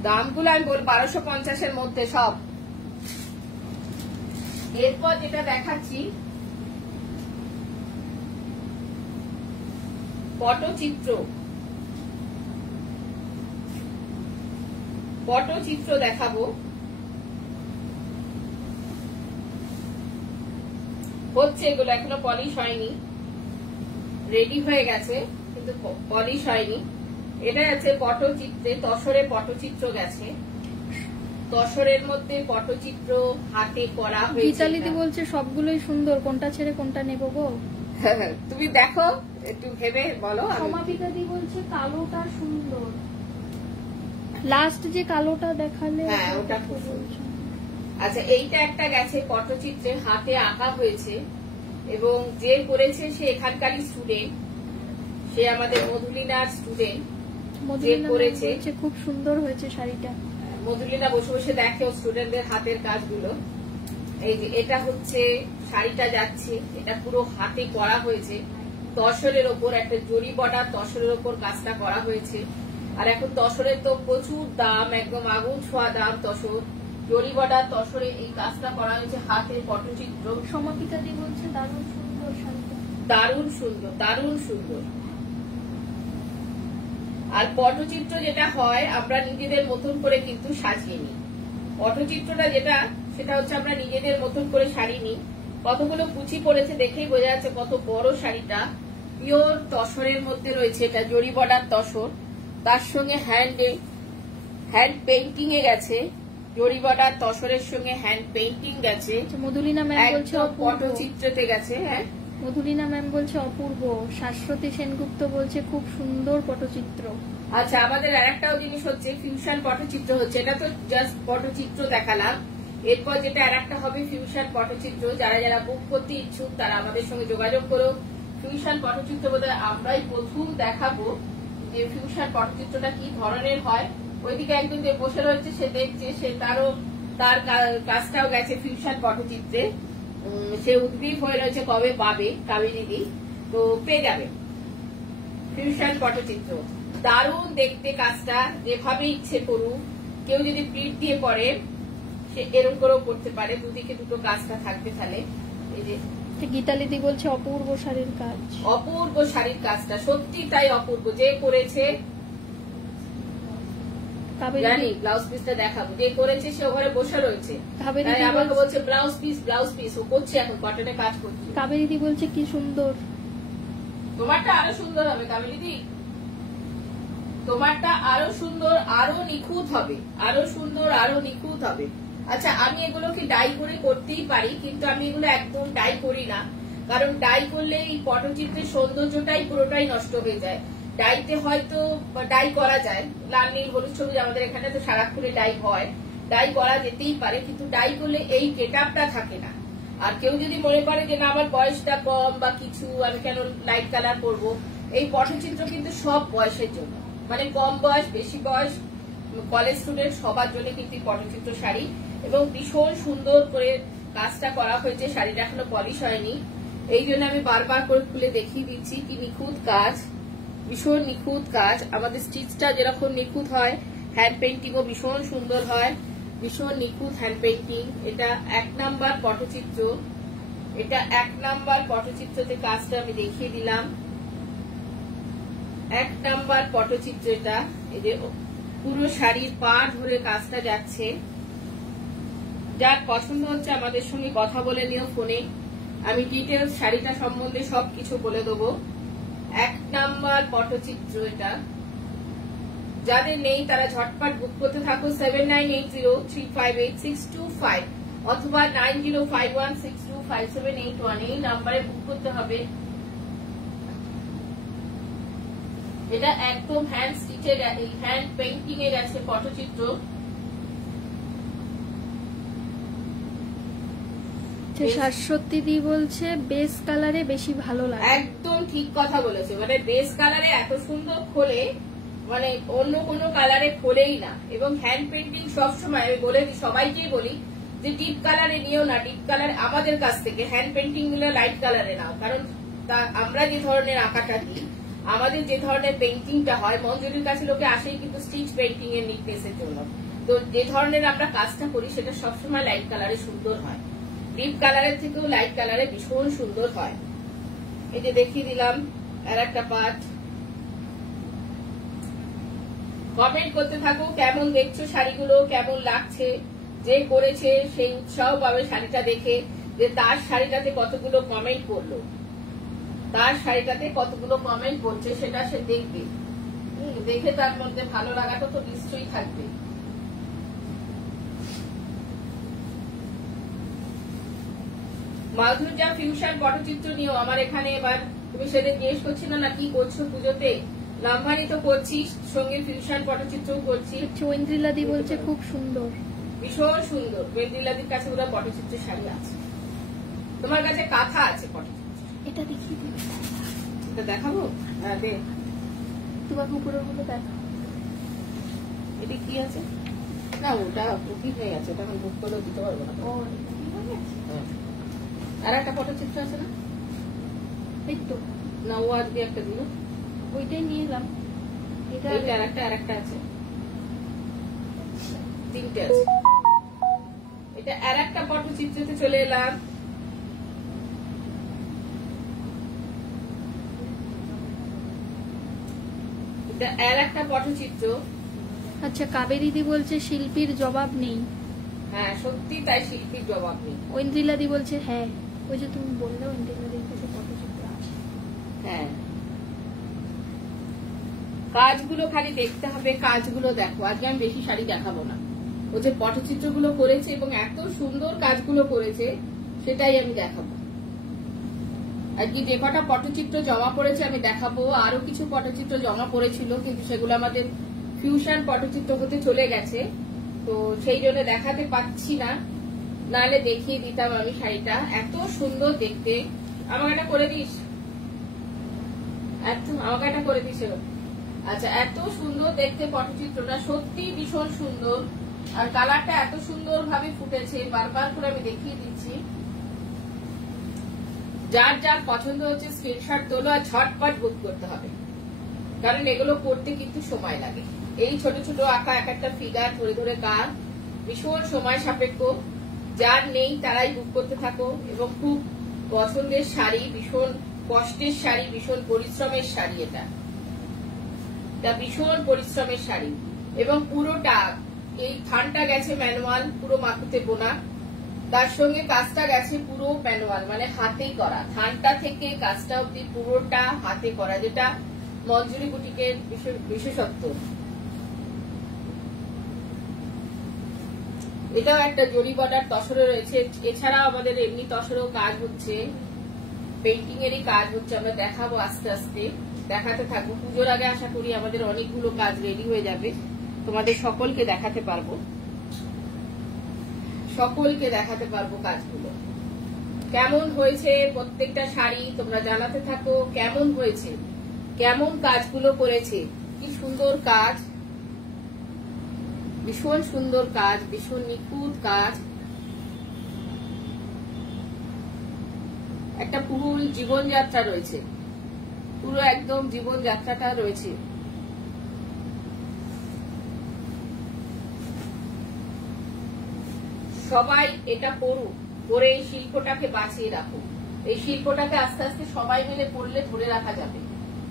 দামগুলো আমি বল 1250 এর মধ্যে সব। এরপর যেটা দেখাচ্ছি পটচিত্র দেখাবো। হচ্ছে এগুলো এখনো পলিশ হয়নি, রেডি হয়ে গেছে কিন্তু পলিশ হয়নি। এটা আছে পটচিত্রে, তসরে পটচিত্র গেছে, তসরের মধ্যে পটচিত্র হাতে করা হয়েছে। গীতালিদি বলছে সবগুলোই সুন্দর, কোনটা ছেড়ে কোনটা নেবো গো? তুমি দেখো, একটু ভেবে বলো। সমাপিকা দি বলছে কালোটা সুন্দর, লাস্ট যে কালোটা দেখালে। হ্যাঁ, ওটা খুব সুন্দর। আচ্ছা, এইটা একটা গেছে পটচিত্রে, হাতে আঁকা হয়েছে এবং যে করেছে সে এখানকারই স্টুডেন্ট, সে আমাদের মধুলিনার স্টুডেন্ট। মধুলিনা করেছে, খুব সুন্দর হয়েছে শাড়িটা। মধুলিনা বসে বসে দেখে স্টুডেন্টদের হাতের কাজগুলো। এই যে এটা হচ্ছে শাড়িটা যাচ্ছে, এটা পুরো হাতে করা হয়েছে, তসরের ওপর একটা জরি বর্ডার, তসরের ওপর কাজটা করা হয়েছে। আর এখন তসরের তো প্রচুর দাম, একদম আগুন ছোঁয়া দাম তসর, জরি বর্ডার তসরে এই কাজটা করা হয়েছে, হাতে পটচিত্র। সমাপিকা দি বলছে দারুণ সুন্দর শাড়িটা, দারুণ সুন্দর। আর পটচিত্র যেটা হয় আমরা নিজেদের মতন করে কিন্তু সাজিয়ে নিই। পটচিত্রটা যেটা, সেটা হচ্ছে আমরা নিজেদের মতন করে শাড়ি নিই। কতগুলো কুচি পড়েছে দেখেই বোঝা যাচ্ছে কত বড় শাড়িটা। পিওর তসরের মধ্যে রয়েছে, এটা জরি বর্ডার তসর, তার সঙ্গে হ্যান্ড পেইন্টিং এ গেছে, জরি বর্ডার তসরের সঙ্গে হ্যান্ড পেইন্টিং গেছে। মধুলিনা ম্যাম বলছে পটচিত্রতে গেছে। হ্যাঁ, মধুলিনা ম্যাম বলছে অপূর্ব। শাশ্বতী সেনগুপ্ত বলছে খুব সুন্দর পটচিত্র। আচ্ছা, আমাদের আর একটাও জিনিস হচ্ছে ফিউশন পটচিত্র হচ্ছে। এটা তো জাস্ট পটচিত্র দেখালাম, এরপর যেটা আর একটা হবে ফিউশন পটচিত্র। যারা যারা বুক করতে ইচ্ছুক তারা আমাদের সঙ্গে যোগাযোগ করো। ফিউশন পটচিত্র বোধহয় আমরাই প্রথম দেখাবো যে ফিউশন পটচিত্রটা কি ধরনের হয়। ওইদিকে একজন যে বসে রয়েছে সে দেখছে, সে তার কাজটাও গেছে ফিউশন পটচিত্রে, সে উদ্গ্রীব হয়ে রয়েছে কবে পাবে কাবেরীদি, তো পেয়ে যাবে ফিউশন পটচিত্র। দারুণ দেখতে কাজটা, যেভাবে ইচ্ছে করুক। কেউ যদি প্লিট দিয়ে পরে সে এরকম করেও করতে পারে, দুদিকে দুটো কাজটা থাকবে। তাহলে এই যে গীতালিদি বলছে অপূর্ব শাড়ির কাজ। অপূর্ব শাড়ির কাজটা সত্যি তাই অপূর্ব, যে করেছে জানি। ব্লাউজ পিসটা দেখাবো, যে করেছে সে ওখানে বসে রয়েছে, আমাকে বলছে ব্লাউজ পিস ব্লাউজ পিস, ও করছে এখন কটনে কাজ করছে। কাবেরীদি বলছে কি সুন্দর। তোমারটা আরো সুন্দর হবে কাবেরীদি, তোমারটা আরো সুন্দর, আরো নিখুঁত হবে, আরো সুন্দর, আরো নিখুঁত হবে। আচ্ছা, আমি এগুলো কি ডাই করে করতেই পারি, কিন্তু আমি এগুলো একদম ডাই করি না, কারণ ডাই করলে এই পটচিত্রের সৌন্দর্যটাই পুরোটাই নষ্ট হয়ে যায়। ডাইতে হয়তো ডাই করা যায়, লাল নীল হলুদ সবুজ আমাদের এখানে তো সারাক্ষণে ডাই হয়, ডাই করা যেতেই পারে, কিন্তু ডাই করলে এই গেটআপটা থাকে না। আর কেউ যদি মনে করে যে না আমার বয়সটা কম বা কিছু, আমি কেন লাইট কালার করবো, এই পটচিত্র কিন্তু সব বয়সের জন্য, মানে কম বয়স বেশি বয়স কলেজ স্টুডেন্ট সবার জন্য কিন্তু পটচিত্র শাড়ি, এবং ভীষণ সুন্দর করে কাজটা করা হয়েছে। শাড়িটা এখনো পলিশ হয়নি, এই জন্য আমি বারবার করে খুলে দেখিয়ে দিচ্ছি কি নিখুঁত কাজ, ভীষণ নিখুঁত কাজ। আমাদের স্টিচটা যেরকম নিখুঁত হয়, হ্যান্ড পেন্টিংও ভীষণ সুন্দর হয়, ভীষণ নিখুঁত হ্যান্ড পেন্টিং। এটা 1 নাম্বার পটচিত্র, এটা 1 নাম্বার পটচিত্রতে কাজটা আমি দেখিয়ে দিলাম। 1 নাম্বার পটচিত্র এটা, এই যে পুরো শাড়ির পা ধরে কাজটা যাচ্ছে। যার পছন্দ হচ্ছে আমাদের সঙ্গে কথা বলে নিও ফোনে, আমি ডিটেলস শাড়িটা সম্বন্ধে সবকিছু বলে দেবো। 1 নাম্বার পটচিত্র এটা, যাদের নেই তারা ঝটপট বুক করতে থাকো 7980358625 অথবা 9051625781 এই নাম্বারে বুক করতে হবে। এটা একদম হ্যান্ড স্টিচে, হ্যান্ড পেইন্টিং এ গেছে পটচিত্র। শাশ্বতী দি বলছে বেস কালারে বেশি ভালো লাগে। একদম ঠিক কথা বলেছে, মানে বেস কালারে এত সুন্দর খোলে, মানে অন্য কোনো কালারে খোলেই না। এবং হ্যান্ড পেন্টিং সবসময় আমি বলে দিই, সবাইকেই বলি যে ডিপ কালারে নিও না, ডিপ কালার আমাদের কাছ থেকে হ্যান্ড পেন্টিং গুলো লাইট কালারে নাও, কারণ আমরা যে ধরনের আঁকাটা দিই, আমাদের যে ধরনের পেন্টিংটা হয়, মঞ্জুরির কাছে লোকে আসেই কিন্তু স্টিচ পেন্টিং এর নিকনেসের জন্য, তো যে ধরনের আমরা কাজটা করি সেটা সবসময় লাইট কালারে সুন্দর হয়, ডিপ কালারের থেকেও লাইট কালারে ভীষণ সুন্দর হয়। এই যে দেখিয়ে দিলাম আর একটা পার্ট। কমেন্ট করতে থাকো কেমন দেখছো শাড়িগুলো, কেমন লাগছে, যে করেছে সেই উৎসাহ পাবে শাড়িটা দেখে, যে তার শাড়িটাতে কতগুলো কমেন্ট করলো, তার শাড়িটাতে কতগুলো কমেন্ট করছে সেটা সে দেখবে, দেখে তার মধ্যে ভালো লাগাটা তো নিশ্চয়ই থাকবে। মাধুর্যা ফিউশন পটচিত্র নিয়েও আমার এখানে এবার, তুমি সেটা জিজ্ঞেস করছিল না কি করছো পুজোতে, লাম্বানি তো করছিস, সঙ্গে ফিউশন পটচিত্রও করছি। ঐন্দ্রিলাদি বলছে খুব সুন্দর, ভীষণ সুন্দর। ঐন্দ্রিলাদির কাছে ওরা পটচিত্রের শাড়ি আছে, তোমার কাছে কাঁথা আছে পটচিত্র, এটা দেখিয়ে দিবি, এটা দেখাবো? হ্যাঁ দে, তোমাকে উপরের গুলো দেখা। এটা কি আছে? না ওটা বুকিং হয়ে গেছে, ওটা এখন বুক করলেও দিতে পারবো না। আর একটা পটচিত্র আছে না? এই তো না, ও আজকে একটা দিল, ওইটাই নিয়ে এলাম। এটা আর একটা আছে, 3টে আছে। এটা আর একটা পটচিত্রতে চলে এলাম। এটা আর একটা পটচিত্র। আচ্ছা, কাবেরীদি বলছে শিল্পীর জবাব নেই। হ্যাঁ সত্যি তাই, শিল্পীর জবাব নেই। ঐন্দ্রিলাদি বলছে হ্যাঁ, ওই যে তুমি বললে ঐন্দ্রিলাদির কাছে পটচিত্র আছে। হ্যাঁ, কাজগুলো খালি দেখতে হবে, কাজগুলো দেখো। আজকে আমি বেশি শাড়ি দেখাবো না, ও যে পটচিত্রগুলো করেছে এবং এত সুন্দর কাজগুলো করেছে সেটাই আমি দেখাবো। আজকে যে কটা পটচিত্র জমা পড়েছে আমি দেখাবো, আরো কিছু পটচিত্র জমা পড়েছিল কিন্তু সেগুলো আমাদের ফিউশন পটচিত্র হতে চলে গেছে, তো সেই জন্য দেখাতে পাচ্ছি না, নাহলে দেখিয়ে দিতাম আমি শাড়িটা। এত সুন্দর দেখতে, আমাকে একটা করে দিস, আমাকে একটা করে দিস। আচ্ছা, এত সুন্দর দেখতে পটচিত্রটা, সত্যি ভীষণ সুন্দর, আর কালারটা এত সুন্দর ভাবে ফুটেছে, বারবার করে আমি দেখিয়ে দিচ্ছি। যার যার পছন্দ হচ্ছে স্ক্রিনশট তোলো আর ঝটপট বুক করতে হবে, কারণ এগুলো করতে কিন্তু সময় লাগে। এই ছোট ছোট আঁকা এক একটা ফিগার ধরে ধরে কাজ ভীষণ সময় সাপেক্ষ, যার নেই তারাই বুক করতে থাকো এবং খুব পছন্দের শাড়ি, ভীষণ কষ্টের শাড়ি, ভীষণ পরিশ্রমের শাড়ি। এটা ভীষণ পরিশ্রমের শাড়ি এবং পুরোটা এই থানটা গেছে ম্যানুয়াল, পুরো মাকুতে বোনা, তার সঙ্গে কাজটা গেছে পুরো ম্যানুয়াল, মানে হাতেই করা। থানটা থেকে কাজটা অব্দি পুরোটা হাতে করা, যেটা মঞ্জুরি বুটিকের বিশেষত্ব। এটাও একটা জরি বর্ডার তসরে রয়েছে। এছাড়াও আমাদের এমনি তসরেও কাজ হচ্ছে, পেইন্টিং এরই কাজ হচ্ছে। আমরা দেখাবো আস্তে আস্তে, দেখাতে থাকবো। পুজোর আগে আশা করি আমাদের অনেকগুলো কাজ রেডি হয়ে যাবে, তোমাদের সকলকে দেখাতে পারবো, সকলকে দেখাতে পারবো কাজগুলো। কেমন হয়েছে প্রত্যেকটা শাড়ি তোমরা জানাতে থাকো, কেমন হয়েছে, কেমন কাজগুলো করেছে। কি সুন্দর কাজ, ভীষণ সুন্দর কাজ, ভীষণ নিখুঁত কাজ। একটা পুরো জীবনযাত্রা রয়েছে, পুরো একদম জীবনযাত্রাটা রয়েছে। সবাই এটা পড়ুক, পরে এই শিল্পটাকে বাঁচিয়ে রাখুক। এই শিল্পটাকে আস্তে আস্তে সবাই মিলে পড়লে ধরে রাখা যাবে,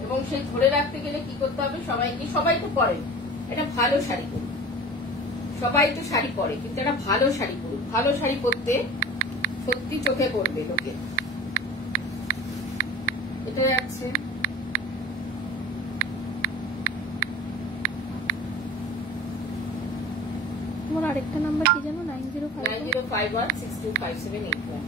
এবং সেই ধরে রাখতে গেলে কি করতে হবে, সবাইকে, সবাই তো পরে এটা ভালো শাড়ি পরুক, সবাই তো শাড়ি পরে, কিন্তু একটা ভালো শাড়ি পরুক। ভালো শাড়ি পরতে সত্যি চোখে পড়বে লোকে। এটা যাচ্ছে তোমার আরেকটা নাম্বার কি জানো? 9051625781।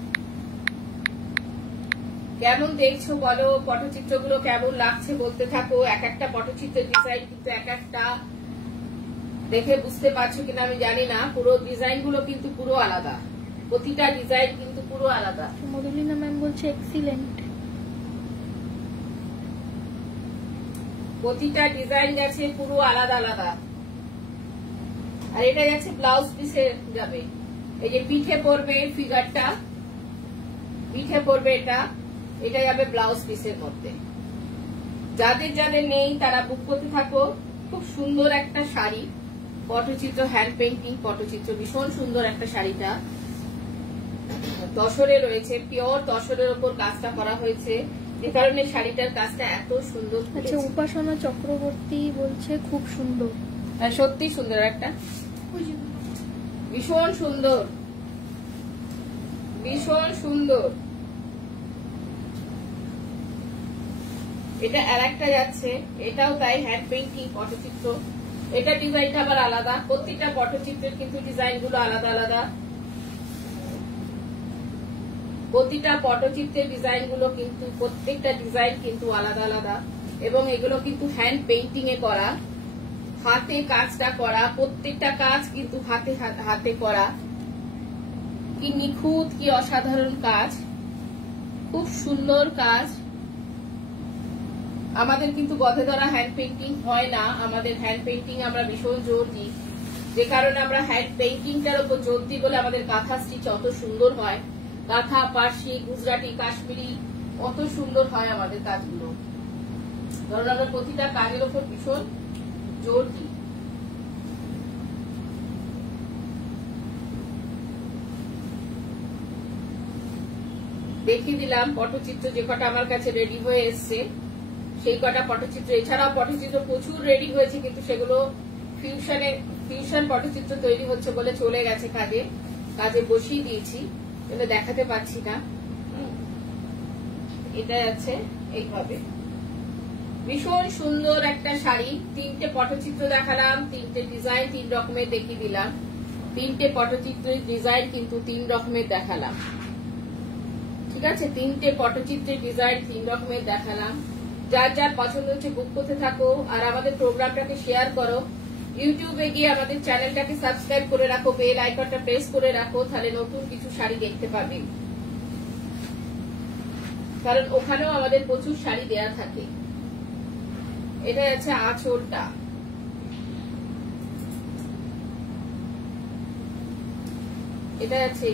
কেমন দেখছো বলো, পটচিত্রগুলো কেমন লাগছে বলতে থাকো। এক একটা পটচিত্রের ডিজাইন কিন্তু এক একটা দেখে বুঝতে পারছো কিনা আমি জানি না, পুরো ডিজাইন গুলো কিন্তু পুরো আলাদা, প্রতিটা ডিজাইন কিন্তু পুরো আলাদা। মধুলিনা ম্যাম বলছে এক্সিলেন্ট। প্রতিটা ডিজাইন গেছে পুরো আলাদা আলাদা। আর এটা যাচ্ছে ব্লাউজ পিসে যাবে। এই যে পিঠে পড়বে ফিগারটা, পিঠে পড়বে এটা, এটা যাবে ব্লাউজ পিসের মধ্যে। যাদের যাদের নেই তারা বুক করতে থাকো। খুব সুন্দর একটা শাড়ি, পটচিত্র, হ্যান্ড পেইন্টিং পটচিত্র, ভীষণ সুন্দর একটা শাড়িটা। তসরে রয়েছে, পিওর তসরের ওপর কাজটা করা হয়েছে, যে কারণে শাড়িটার কাজটা এত সুন্দর। আচ্ছা, উপাসনা চক্রবর্তী বলছে খুব সুন্দর। হ্যাঁ, সত্যি সুন্দর, একটা ভীষণ সুন্দর, ভীষণ সুন্দর। এটা আর একটা যাচ্ছে, এটাও তাই, হ্যান্ড পেইন্টিং পটচিত্র। এটা ডিজাইনটা আবার আলাদা, প্রত্যেকটা পটচিত্রের কিন্তু ডিজাইন গুলো আলাদা আলাদা। প্রতিটা পটচিত্রের ডিজাইন গুলো কিন্তু, প্রত্যেকটা ডিজাইন কিন্তু আলাদা আলাদা, এবং এগুলো কিন্তু হ্যান্ড পেইন্টিং এ করা, হাতে কাজটা করা, প্রত্যেকটা কাজ কিন্তু হাতে হাতে করা। কি নিখুঁত, কি অসাধারণ কাজ, খুব সুন্দর কাজ। আমাদের কিন্তু গধে ধরা হ্যান্ড পেইন্টিং হয় না, আমাদের হ্যান্ড পেইন্টিং আমরা ভীষণ জোর দিই, যে কারণে আমরা হ্যান্ড পেইন্টিংটার উপর জোর দিই বলে আমাদের কাঁথা স্টিচ অত সুন্দর হয়। কাঁথা, পার্সি, গুজরাটি, কাশ্মীরি, অত সুন্দর হয় আমাদের কাজগুলো, কারণ আমরা প্রতিটা কাজের উপর ভীষণ জোর দিই। দেখিয়ে দিলাম পটচিত্র যে কটা আমার কাছে রেডি হয়ে এসছে, সেই কটা পটচিত্র। এছাড়াও পটচিত্র প্রচুর রেডি হয়েছে, কিন্তু সেগুলো ফিউশন পটচিত্র তৈরি হচ্ছে বলে চলে গেছে কাজে বসিয়ে দিয়েছি, এগুলো দেখাতে পাচ্ছি না। এটা আছে এইভাবে, ভীষণ সুন্দর একটা শাড়ি। 3টে পটচিত্র দেখালাম, 3টে ডিজাইন 3 রকমের দেখিয়ে দিলাম। 3টে পটচিত্রের ডিজাইন কিন্তু 3 রকমের দেখালাম, ঠিক আছে? 3টে পটচিত্রের ডিজাইন 3 রকমের দেখালাম। যার যার পছন্দ হচ্ছে বুক করতে থাকো, আর আমাদের প্রোগ্রামটাকে শেয়ার করো। ইউটিউবে গিয়ে আমাদের চ্যানেলটাকে সাবস্ক্রাইব করে রাখো, বেল আইকনটা প্রেস করে রাখো, তাহলে নতুন কিছু শাড়ি দেখতে পাবে, কারণ ওখানেও আমাদের প্রচুর শাড়ি দেয়া থাকে। এটা আছে আঁচলটা, এটা আছে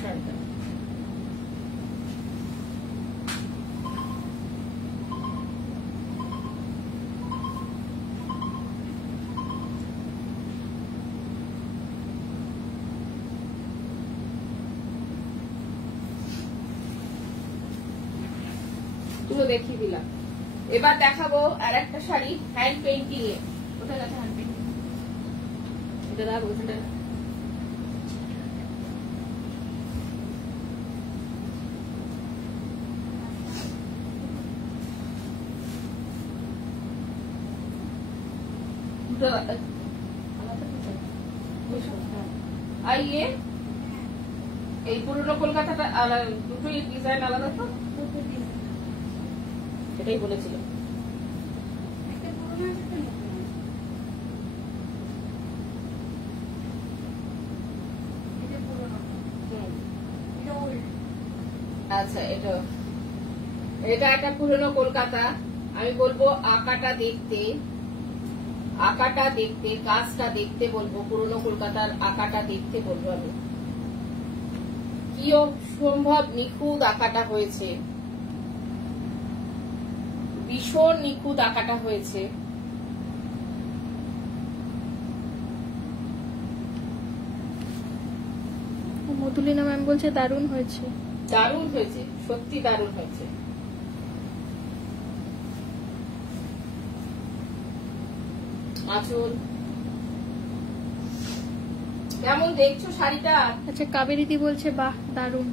শাড়িটা। পুরো দেখিয়ে দিলাম। এবার দেখাবো আর একটা শাড়ি হ্যান্ড পেইন্টিং এ। কোথায় গেছে হ্যান্ড পেইন্টিং? এটা রাখবো, ওখানটা রাখবো। आइए এই পুরনো কলকাতাটা দুটোই ডিজাইন আলাদা তো, সেটাই বলেছিল। আচ্ছা, এটা একটা পুরনো কলকাতা। আমি বলবো আঁকাটা দেখতে, কাজটা দেখতে বলবো, পুরনো কলকাতার আঁকাটা দেখতে বলবো আমি। কি সম্ভব নিখুঁত আঁকাটা হয়েছে, ভীষণ নিখুঁত আঁকাটা হয়েছে। মধুলিনা ম্যাম বলছে দারুণ হয়েছে, দারুণ হয়েছে, সত্যি দারুণ হয়েছে। আঁচল কেমন দেখছো শাড়িটা? আচ্ছা, কাবেরীদি বলছে বাহ দারুণ।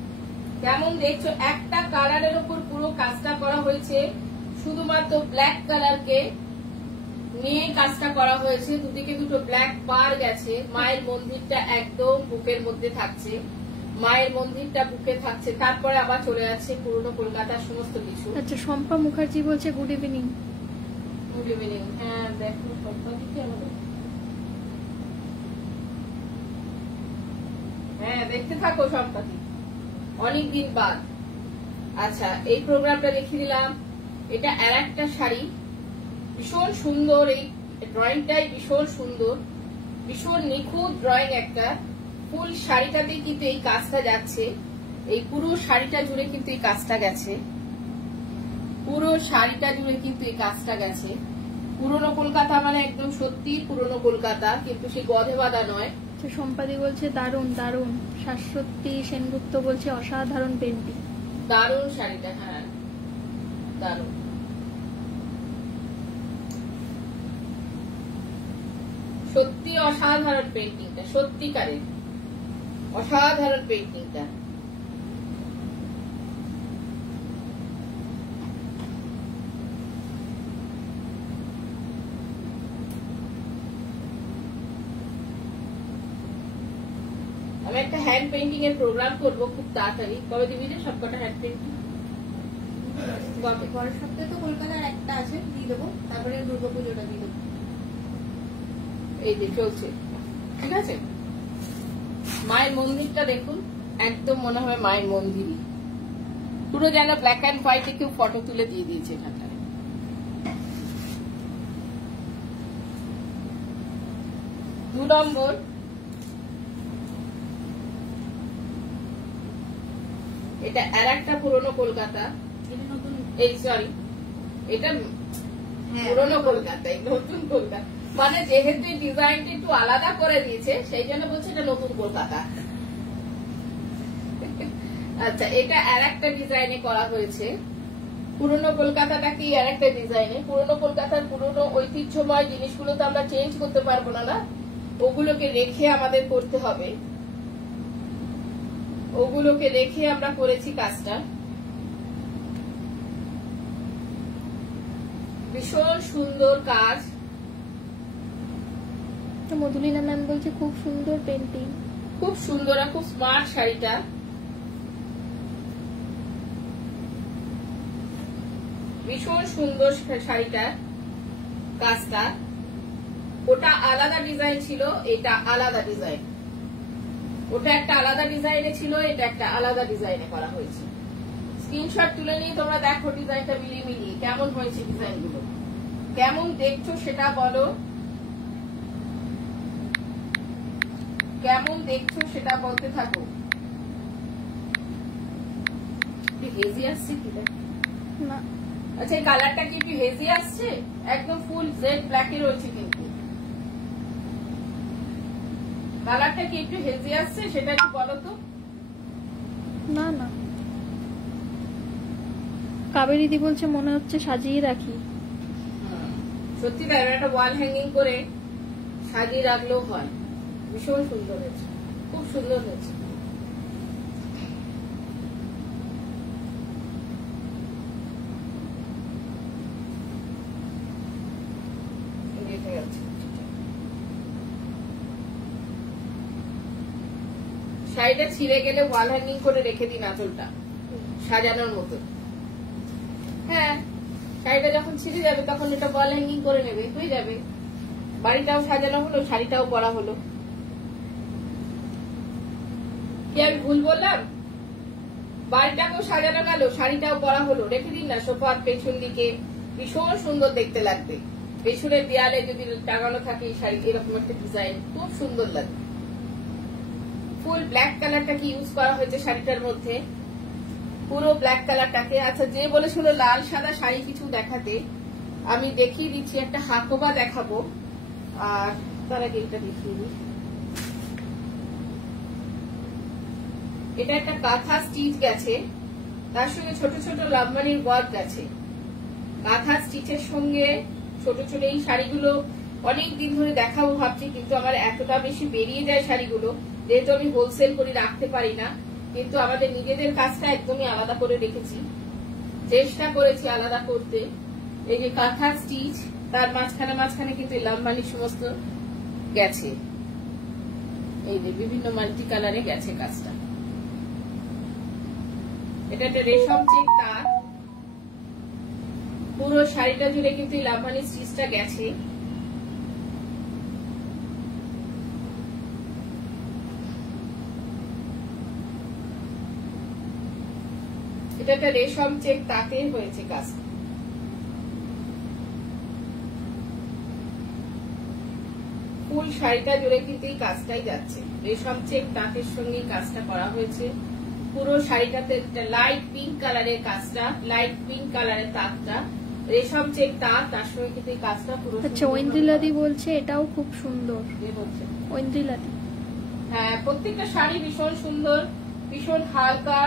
কেমন দেখছো? একটা কালারের উপর পুরো কাজটা করা হয়েছে, শুধুমাত্র ব্ল্যাক কালারকে নিয়ে কাজটা করা হয়েছে। দুদিকে দুটো ব্ল্যাক পার গেছে। মায়ের মন্দিরটা একদম বুকের মধ্যে থাকছে, মায়ের মন্দিরটা বুকে থাকছে, তারপরে আবার চলে যাচ্ছে পুরনো কলকাতার সমস্ত কিছু। আচ্ছা, শম্পা মুখার্জি বলছে গুড ইভিনিং। Good evening. হ্যাঁ দেখো শম্পা দিকে আমাদের, হ্যাঁ দেখতে থাকো সম্পাদি, অনেকদিন বাদ। আচ্ছা, এই প্রোগ্রামটা দেখিয়ে দিলাম। এটা আর একটা শাড়ি, ভীষণ সুন্দর। এই ড্রয়িংটাই ভীষণ সুন্দর, ভীষণ নিখুঁত ড্রয়িং একটা। ফুল শাড়িটাতে কিন্তু এই কাজটা যাচ্ছে, এই পুরো শাড়িটা জুড়ে কিন্তু এই কাজটা গেছে, পুরো শাড়িটা জুড়ে কিন্তু এই কাজটা গেছে। পুরনো কলকাতা মানে একদম সত্যি পুরনো কলকাতা, কিন্তু সেই গধে বাঁধা নয়। সম্পাদি বলছে দারুণ দারুণ। শাশ্বতী সেনগুপ্ত বলছে অসাধারণ পেন্টিং। দারুণ শাড়িটা, হ্যাঁ দারুণ। সত্যি অসাধারণ পেন্টিংটা, সত্যিকারের অসাধারণ পেন্টিংটা। আমি একটা হ্যান্ড পেইন্টিং এর প্রোগ্রাম করবো খুব তাড়াতাড়ি। কবে দিবি যে সবকটা হ্যান্ড পেইন্টিং? পরের সপ্তাহে তো কলকাতার একটা আছে, দিয়ে দেবো। তারপরে দুর্গাপুজোটা দিয়ে দেবো। এই যে চলছে, ঠিক আছে। মায়ের মন্দিরটা দেখুন, একদম মনে হয় মায়ের মন্দিরই, পুরো যেন ব্ল্যাক অ্যান্ড হোয়াইটে কেউ ফটো তুলে দিয়ে দিয়েছে এখানটায়। দু নম্বর, এটা আর একটা পুরনো কলকাতা। এটা নতুন, এই সরি, এটা পুরনো কলকাতা, নতুন কলকাতা মানে যেহেতু ডিজাইনটা একটু আলাদা করে দিয়েছে সেই জন্য বলছে এটা নতুন কলকাতা। আচ্ছা, এটা আর একটা ডিজাইনে করা হয়েছে। পুরনো কলকাতাটা কি আর একটা ডিজাইনে। পুরনো কলকাতার পুরনো ঐতিহ্যময় জিনিসগুলো তো আমরা চেঞ্জ করতে পারবো না, ওগুলোকে রেখে আমাদের করতে হবে, ওগুলোকে রেখে আমরা করেছি কাজটা। ভীষণ সুন্দর কাজ। মধুলিনা ম্যাম বলছে খুব সুন্দর পেন্টিং, খুব সুন্দর আর খুব স্মার্ট শাড়িটা। ভীষণ সুন্দর শাড়িটা, কাজটা। ওটা আলাদা ডিজাইন ছিল, এটা আলাদা ডিজাইন। ওটা একটা আলাদা ডিজাইনে ছিল, এটা একটা আলাদা ডিজাইনে করা হয়েছে। স্ক্রিনশট তুলে নিয়ে তোমরা দেখো ডিজাইনটা মিলিয়ে মিলিয়ে কেমন হয়েছে, ডিজাইনগুলো কেমন দেখছো সেটা বলো, কেমন দেখছো সেটা বলতে থাকো। হেজি আসছে কি না? আচ্ছা, এই কালারটা কি একটু হেজি আসছে? একদম ফুল জেড ব্ল্যাকে রয়েছে, কিন্তু কালারটা কি একটু হেজি আসছে সেটা একটু বলো তো। না না, কাবেরীদি বলছে মনে হচ্ছে সাজিয়ে রাখি। সত্যি তাই, একটা ওয়াল হ্যাঙ্গিং করে সাজিয়ে রাখলেও হয়। ভীষণ সুন্দর হয়েছে, খুব সুন্দর হয়েছে। শাড়িটা ছিঁড়ে গেলে ওয়াল হ্যাঙ্গিং করে রেখে দিন আঁচলটা সাজানোর মতো। হ্যাঁ, শাড়িটা যখন ছিঁড়ে যাবে তখন এটা ওয়াল হ্যাঙ্গিং করে নেবে, হয়ে যাবে। বাড়িটাও সাজানো হলো, শাড়িটাও পরা হলো। কি আমি ভুল বললাম? বাড়িটাকেও সাজানো গেল, শাড়িটাও পরা হলো। রেখে দিন না সোফার পেছন দিকে, ভীষণ সুন্দর দেখতে লাগবে। পেছনের দেয়ালে যদি টাঙানো থাকে শাড়ি, এরকম একটা ডিজাইন খুব সুন্দর লাগবে। ফুল ব্ল্যাক কালারটাকে ইউজ করা হয়েছে শাড়িটার মধ্যে, পুরো ব্ল্যাক কালারটাকে। আচ্ছা, যে বলেছিল লাল সাদা শাড়ি কিছু দেখাতে, আমি দেখিয়ে দিচ্ছি, একটা হাকোবা দেখাবো। আর তার আগে এটা দেখিয়ে দিই। এটা একটা কাঁথা স্টিচ গেছে, তার সঙ্গে ছোট ছোট লাভমানির ওয়ার্ক গেছে। কাঁথা স্টিচের সঙ্গে ছোট ছোট এই শাড়িগুলো অনেক দিন ধরে দেখাবো ভাবছি, কিন্তু আমার এতটা বেশি বেরিয়ে যায় শাড়িগুলো, যেহেতু আমি হোলসেল করে রাখতে পারি না। কিন্তু আমাদের নিজেদের কাজটা একদমই আলাদা করে রেখেছি, চেষ্টা করেছি আলাদা করতে। এই যে কাঁথা স্টিচ, তার মাঝখানে মাঝখানে কিন্তু লাভমানির সমস্ত গেছে, এই যে বিভিন্ন মাল্টি কালারে গেছে কাজটা। এটা একটা রেশম চেক তার, পুরো শাড়িটা জুড়ে কিন্তু লাভমানির স্টিচটা গেছে। এটা একটা রেশম চেক তাতে হয়েছে কাজটা। ফুল শাড়িটা জুড়ে কিন্তু এই কাজটাই যাচ্ছে, রেশম চেক তাঁতের সঙ্গে কাজটা করা হয়েছে। পুরো শাড়িটাতে লাইট পিঙ্ক কালারের কাজটা, লাইট পিঙ্ক কালারের তাঁতটা, রেশম চেক তাঁত, তার সঙ্গে কিন্তু এই কাজটা পুরো। আচ্ছা, ঐন্দ্রিলাদি বলছে এটাও খুব সুন্দর। ঐন্দ্রিলাদি, হ্যাঁ, প্রত্যেকটা শাড়ি ভীষণ সুন্দর, ভীষণ হালকা,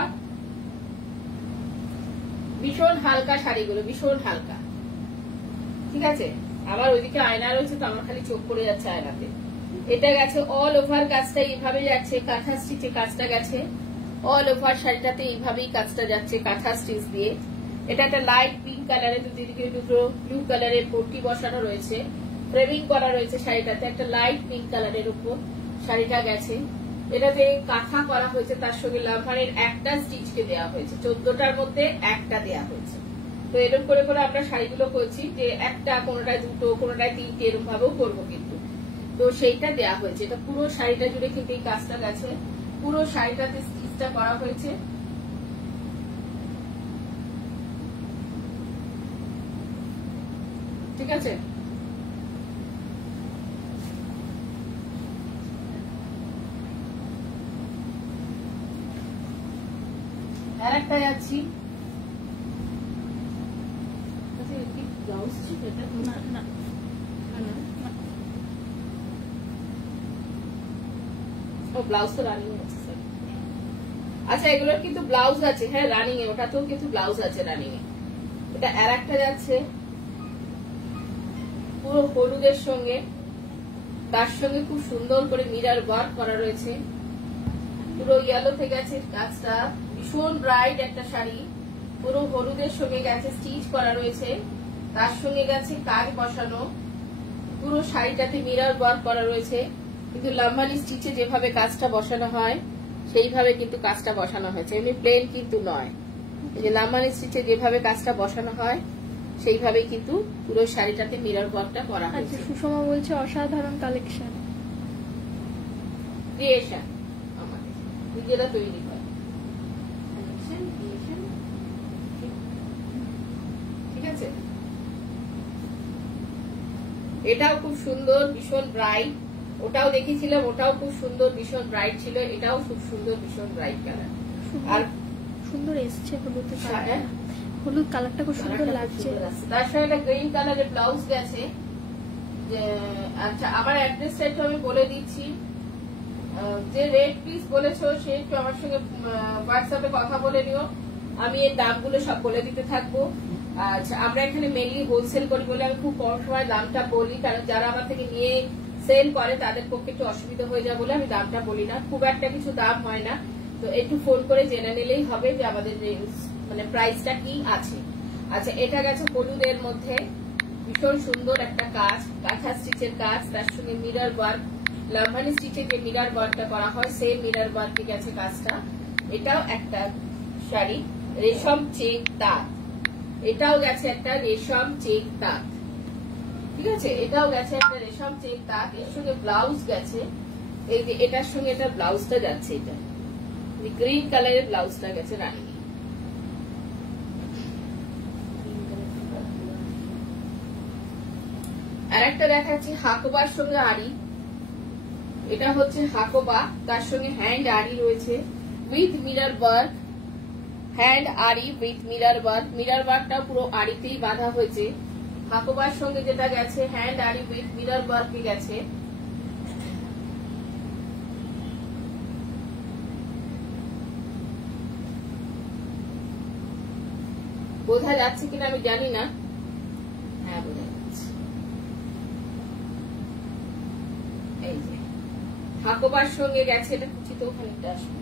ভীষণ হালকা শাড়িগুলো, ভীষণ হালকা। ঠিক আছে, আবার ওইদিকে আয়না রয়েছে তো আমার খালি চোখ পড়ে যাচ্ছে আয়নাতে। এটা গেছে অল ওভার কাজটা এইভাবে যাচ্ছে, কাঁথা স্টিচে কাজটা গেছে অল ওভার শাড়িটাতে, এইভাবেই কাজটা যাচ্ছে কাঁথা স্টিচ দিয়ে। এটা একটা লাইট পিঙ্ক কালারের, দুদিকে দুটো ব্লু কালারের পট্টি বসানো রয়েছে, ফ্রেমিং করা রয়েছে শাড়িটাতে, একটা লাইট পিঙ্ক কালারের উপর শাড়িটা গেছে। এটাতে কাঁথা করা হয়েছে, তার সঙ্গে লাভমানির একটা স্টিচকে দেওয়া হয়েছে, 14টার মধ্যে একটা দেওয়া হয়েছে। তো এরকম করে করে আমরা শাড়িগুলো করছি যে একটা, কোনোটায় দুটো, কোনোটায় তিনটে, এরকম ভাবেও করবো কিন্তু। তো সেইটা দেওয়া হয়েছে। এটা পুরো শাড়িটা জুড়ে কিন্তু এই কাজটা গেছে, পুরো শাড়িটাতে স্টিচটা করা হয়েছে। ঠিক আছে, আর একটা যাচ্ছি। ব্লাউজ ছিল এটা? না না, ও ব্লাউজ তো রানিং আছে স্যার। আচ্ছা, এগুলোর কিন্তু ব্লাউজ আছে, হ্যাঁ রানিং এ, ওটাতেও কিন্তু ব্লাউজ আছে রানিং এ। এটা আর একটা যাচ্ছে পুরো হলুদের সঙ্গে, তার সঙ্গে খুব সুন্দর করে মিরার ওয়ার্ক করা রয়েছে, পুরো ইয়েলোতে গেছে কাজটা, ভীষণ ব্রাইট একটা শাড়ি, পুরো হলুদের সঙ্গে গেছে, স্টিচ করা রয়েছে, তার সঙ্গে গেছে কাজ বসানো, পুরো শাড়িটাতে মিরার ওয়ার্ক করা রয়েছে। কিন্তু লাভমানি স্টিচে যেভাবে কাজটা বসানো হয় সেইভাবে কিন্তু কাজটা বসানো হয়েছে, এমনি প্লেন কিন্তু নয়। এই যে লাভমানি স্টিচে যেভাবে কাজটা বসানো হয় সেইভাবেই কিন্তু পুরো শাড়িটাতে মিরার ওয়ার্কটা করা হয়েছে। সুষমা বলছে অসাধারণ কালেকশন, ক্রিয়েশন আমাদের নিজেরা তৈরি হয়। ঠিক আছে, এটাও খুব সুন্দর, ভীষণ ব্রাইট। ওটাও দেখেছিলাম, ওটাও খুব সুন্দর, ভীষণ ব্রাইট ছিল। এটাও খুব সুন্দর, ভীষণ ব্রাইট কালার, আর সুন্দর এসছে হলুদ কালার, হলুদ কালারটা খুব সুন্দর লাগছে। তার সঙ্গে একটা গ্রিন কালারের ব্লাউজ গেছে। আচ্ছা, আমার অ্যাড্রেসটা একটু আমি বলে দিচ্ছি। যে রেট পিস বলেছো সে একটু আমার সঙ্গে হোয়াটসঅ্যাপে কথা বলে নিও। আমি এর দামগুলো সব বলে দিতে থাকবো। আচ্ছা, আমরা এখানে মেনলি হোলসেল করি বলে আমি খুব কম সময় দামটা বলি, কারণ যারা আমার থেকে নিয়ে সেল করে তাদের পক্ষে একটু অসুবিধা হয়ে যায় বলে আমি দামটা বলি না। খুব একটা কিছু দাম হয় না, তো একটু ফোন করে জেনে নিলেই হবে যে আমাদের মানে প্রাইসটা কি আছে। আচ্ছা, এটা গেছে হলুদের মধ্যে, ভীষণ সুন্দর একটা কাজ, কাঁথা স্টিচের কাজ, তার সঙ্গে মিরর ওয়ার্ক, লাম্বানি স্টিচে যে মিরর ওয়ার্কটা করা হয় সেই মিরর ওয়ার্কে গেছে কাজটা। এটাও একটা শাড়ি, রেশম চেক তাঁত, এটাও গেছে একটা রেশম চেক তাঁত, ঠিক আছে, এটাও গেছে একটা রেশম চেক তাঁত। এর সঙ্গে ব্লাউজ গেছে, এই যে এটার সঙ্গে এটা ব্লাউজটা যাচ্ছে, এটা গ্রিন কালারের ব্লাউজটা গেছে রানী। আর একটা দেখাচ্ছি হাকোবার সঙ্গে আড়ি, এটা হচ্ছে হাকোবা, তার সঙ্গে হ্যান্ড আড়ি রয়েছে উইথ মিরর ওয়ার্ক, হ্যান্ড আড়ি উইথ মিরর ওয়ার্ক, মিরর ওয়ার্কটা পুরো আড়িতেই বাঁধা হয়েছে। হাকোবার সঙ্গে যেটা গেছে হ্যান্ড আড়ি উইথ মিরর ওয়ার্কে গেছে। বোঝা যাচ্ছে কিনা আমি জানি না, হ্যাঁ বোঝা যাচ্ছে। এই যে হাকোবার সঙ্গে গেছে, এটা কুচিতেও খানিকটা আসবে,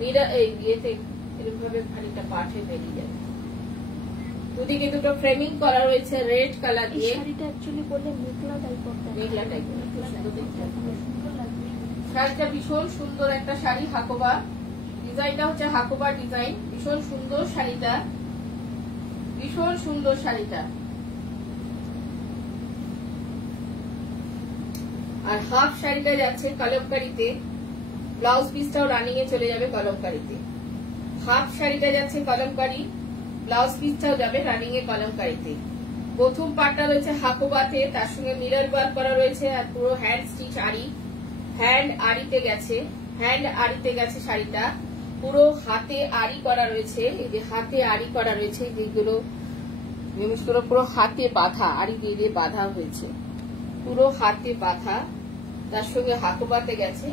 মিরর এই ইয়েতে এরকম ভাবে খানিকটা পাঠে বেরিয়ে যাবে। দুদিকে দুটো ফ্রেমিং করা রয়েছে রেড কালার দিয়ে। শাড়িটা অ্যাকচুয়ালি বললে মেঘলা টাইপের, মেঘলা টাইপের, খুব সুন্দর দেখতে লাগবে। শাড়িটা ভীষণ সুন্দর একটা শাড়ি, হাকোবা ডিজাইনটা হচ্ছে হাকোবা ডিজাইন, ভীষণ সুন্দর শাড়িটা, ভীষণ সুন্দর শাড়িটা। আর হাফ শাড়িটা যাচ্ছে কলমকারিতে, ব্লাউজ পিসটাও রানিং এ চলে যাবে কলমকারিতে। হাফ শাড়িটা যাচ্ছে কলমকারি, ব্লাউজ পিসটাও যাবে রানিং এ কলমকারিতে। প্রথম পার্টটা রয়েছে হাকোবাতে, তার সঙ্গে মিরর ওয়ার্ক করা রয়েছে, আর পুরো হ্যান্ড স্টিচ আড়ি, হ্যান্ড আড়িতে গেছে, হ্যান্ড আড়িতে গেছে শাড়িটা, পুরো হাতে আড়ি করা রয়েছে। এই যে হাতে আড়ি করা রয়েছে, যেগুলো জিনিসগুলো পুরো হাতে বাঁধা, আড়ি দিয়ে দিয়ে বাঁধা হয়েছে, পুরো হাতে বাঁধা। তার সঙ্গে হাকোবাতে গেছে,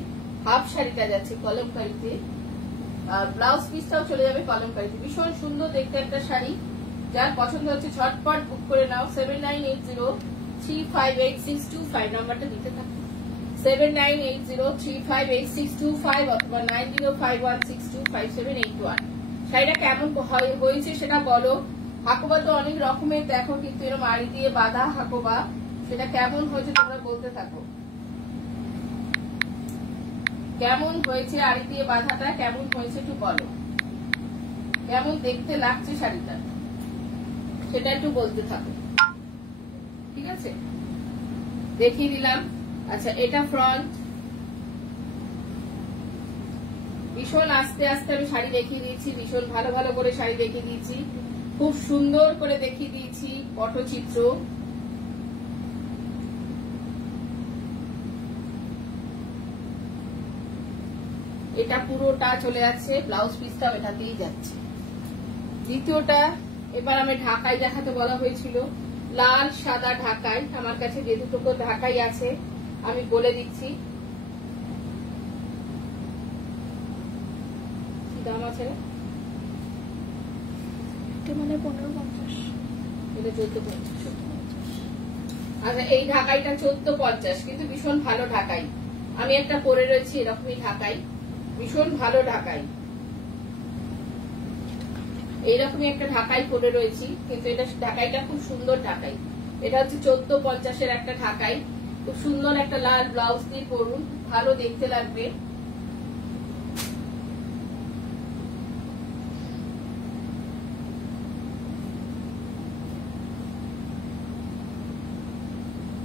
হাফ শাড়িটা যাচ্ছে কলমকারিতে, আর ব্লাউজ পিসটাও চলে যাবে কলমকারিতে। ভীষণ সুন্দর দেখতে একটা শাড়ি, যার পছন্দ হচ্ছে ঝটপট বুক করে নাও। 7980358625 নাম্বারটা দিতে থাকো, 7980358625 অথবা 9051625781। শাড়িটা কেমন হয়েছে সেটা বলো। হাকোবা তো অনেক রকমের দেখো, কিন্তু এরকম আড়ি দিয়ে বাঁধা হাকোবা, সেটা কেমন হয়েছে তোমরা বলতে থাকো, কেমন হয়েছে আড়ি দিয়ে বাঁধাটা, কেমন হয়েছে একটু বলো, কেমন দেখতে লাগছে শাড়িটা সেটা একটু বলতে থাকো, ঠিক আছে, দেখিয়ে দিলাম। আচ্ছা, এটা ফ্রন্ট, ভীষণ আস্তে আস্তে আমি শাড়ি দেখিয়ে দিয়েছি, ভীষণ ভালো ভালো করে শাড়ি দেখিয়ে দিয়েছি, খুব সুন্দর করে দেখিয়ে দিয়েছি পটচিত্র। এটা পুরোটা চলে যাচ্ছে, ব্লাউজ পিসটা এটাতেই যাচ্ছে। দ্বিতীয়টা, এবার আমি ঢাকাই দেখাতে বলা হয়েছিল, লাল সাদা ঢাকাই, আমার কাছে যে দুটো ঢাকাই আছে আমি বলে দিচ্ছি কি দাম আছে। মানে 1550, এটা 1450। আচ্ছা, এই ঢাকাইটা 1450, কিন্তু ভীষণ ভালো ঢাকাই। আমি একটা পরে রয়েছি এরকমই ঢাকাই, ভীষণ ভালো ঢাকাই, এইরকমই একটা ঢাকাই পরে রয়েছি, কিন্তু এটা ঢাকাইটা খুব সুন্দর ঢাকাই। এটা হচ্ছে 1450-এর একটা ঢাকাই, খুব সুন্দর একটা লাল ব্লাউজ দিয়ে পরুন, ভালো দেখতে লাগবে।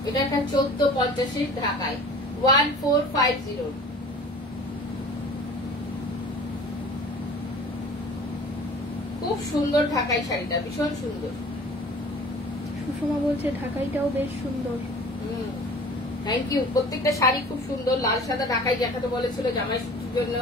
এটা একটা 1450-এর ঢাকাই, 1450। খুব সুন্দর ঢাকাই শাড়িটা, ভীষণ সুন্দর। সুষমা বলছে ঢাকাইটাও বেশ সুন্দর। Thank you. প্রত্যেকটা শাড়ি খুব সুন্দর। লাল সাদা ঢাকাই দেখাতে বলেছিল জামাই ষষ্ঠীর জন্য,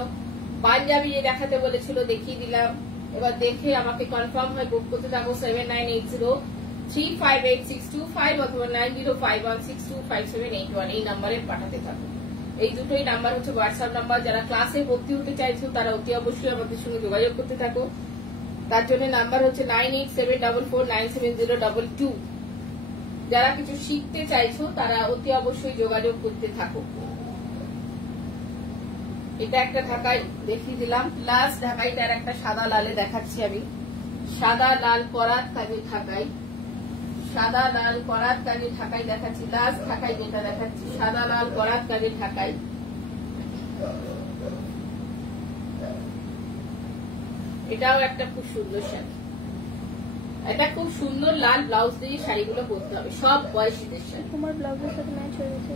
পাঞ্জাবি যে দেখাতে বলেছিল দেখিয়ে দিলাম। এবার দেখে আমাকে কনফার্ম হয় বুক করতে থাকো 7980358625 অথবা 9051625781 এই নাম্বারে পাঠাতে থাকো। এই দুটোই নাম্বার হচ্ছে হোয়াটসঅ্যাপ নাম্বার। যারা ক্লাসে ভর্তি হতে চাইছো তারা অতি অবশ্যই আমাদের সঙ্গে যোগাযোগ করতে থাকো। তার জন্য নাম্বার হচ্ছে 9874497022। যারা কিছু শিখতে চাইছো তারা অতি অবশ্যই যোগাযোগ করতে থাকো। এটা একটা ঢাকাই দেখিয়ে দিলাম, প্লাস ঢাকাইটার একটা সাদা লালে দেখাচ্ছি আমি। সাদা লাল করাত কাজে ঢাকাই, সাদা লাল করাত কাজে ঢাকাই দেখাচ্ছি। লাস্ট ঢাকাই যেটা দেখাচ্ছি সাদা লাল করাত কাজে ঢাকাই। এটাও একটা খুব সুন্দর শাড়ি। এটা খুব সুন্দর লাল ব্লাউজ দিয়ে শাড়িগুলো পরতে হবে, সব বয়সীদের শাড়ি। তোমার ব্লাউজের সাথে ম্যাচ হয়ে গেছে,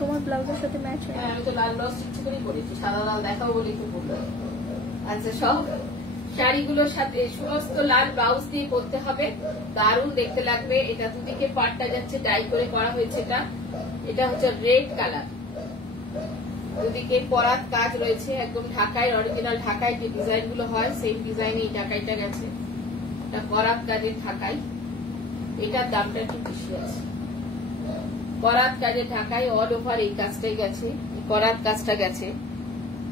তোমার ব্লাউজের সাথে ম্যাচ হয়ে আমি তো লাল ব্লাউজ ইচ্ছে করেই পরেছি, সাদা লাল দেখাবো বলেই তো পরলাম। আচ্ছা, সব শাড়িগুলোর সাথে সমস্ত লাল ব্লাউজ দিয়ে পরতে হবে, দারুণ দেখতে লাগবে। এটা দুদিকে পাটটা যাচ্ছে ডাই করে করা হয়েছে। এটা হচ্ছে রেড কালার, দুদিকে করাত কাজ রয়েছে, একদম ঢাকায় অরিজিনাল ঢাকায় যে ডিজাইন গুলো হয় সেই ডিজাইনে এই ঢাকাইটা গেছে। এটা করাত কাজের ঢাকাই, এটার দামটা একটু বেশি আছে। করাত কাজের ঢাকাই অল ওভার এই কাজটাই গেছে, করাত কাজটা গেছে।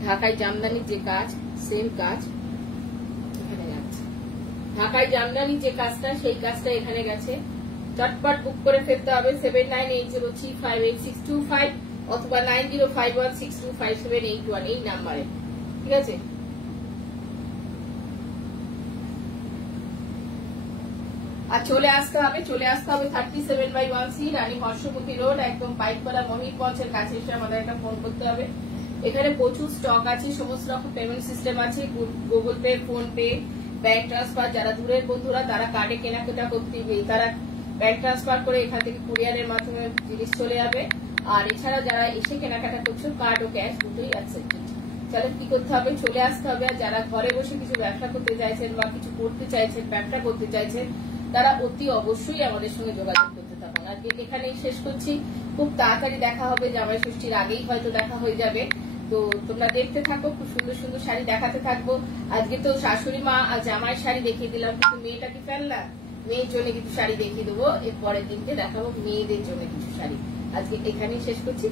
ঢাকায় জামদানির যে কাজ সেম কাজ এখানে যাচ্ছে। ঢাকায় জামদানির যে কাজটা সেই কাজটা এখানে গেছে। চটপট বুক করে ফেলতে হবে 7980358625 অথবা 9051625781 এই নাম্বারে, ঠিক আছে? আর চলে আসতে হবে 37/1C রানী হর্ষমতি রোড, একদম পাইকপাড়া মহিরগঞ্জের কাছে এসে আমাদের একটা ফোন করতে হবে। এখানে প্রচুর স্টক আছে, সমস্ত রকম পেমেন্ট সিস্টেম আছে, Google pay, phone pay, bank transfer. যারা দূরের বন্ধুরা তারা কার্ডে কেনাকাটা করতে তারা ব্যাংক ট্রান্সফার করে এখান থেকে কুরিয়ারের মাধ্যমে জিনিস চলে যাবে। আর এছাড়া যারা এসে কেনাকাটা করছো কার্ড ও ক্যাশ দুটোই অ্যাকসেপ্টেড। তাহলে কি করতে হবে, চলে আসতে হবে। আর যারা ঘরে বসে কিছু ব্যবসা করতে চাইছেন বা কিছু করতে চাইছেন, ব্যবসা করতে চাইছেন, তারা অতি অবশ্যই আমাদের সঙ্গে যোগাযোগ করতে থাকুন। আজকে এখানেই শেষ করছি, খুব তাড়াতাড়ি দেখা হবে, জামাই ষষ্ঠীর আগেই হয়তো দেখা হয়ে যাবে। তো তোমরা দেখতে থাকো, খুব সুন্দর সুন্দর শাড়ি দেখাতে থাকবো। আজকে তো শাশুড়ি মা আর জামাইয়ের শাড়ি দেখিয়ে দিলাম, কিন্তু মেয়েটাকে ফেললা, মেয়ের জন্য কিছু শাড়ি দেখিয়ে দেবো। এর পরের দিনকে দেখাবো মেয়েদের জন্য কিছু শাড়ি। আজকে এখানেই শেষ করছি।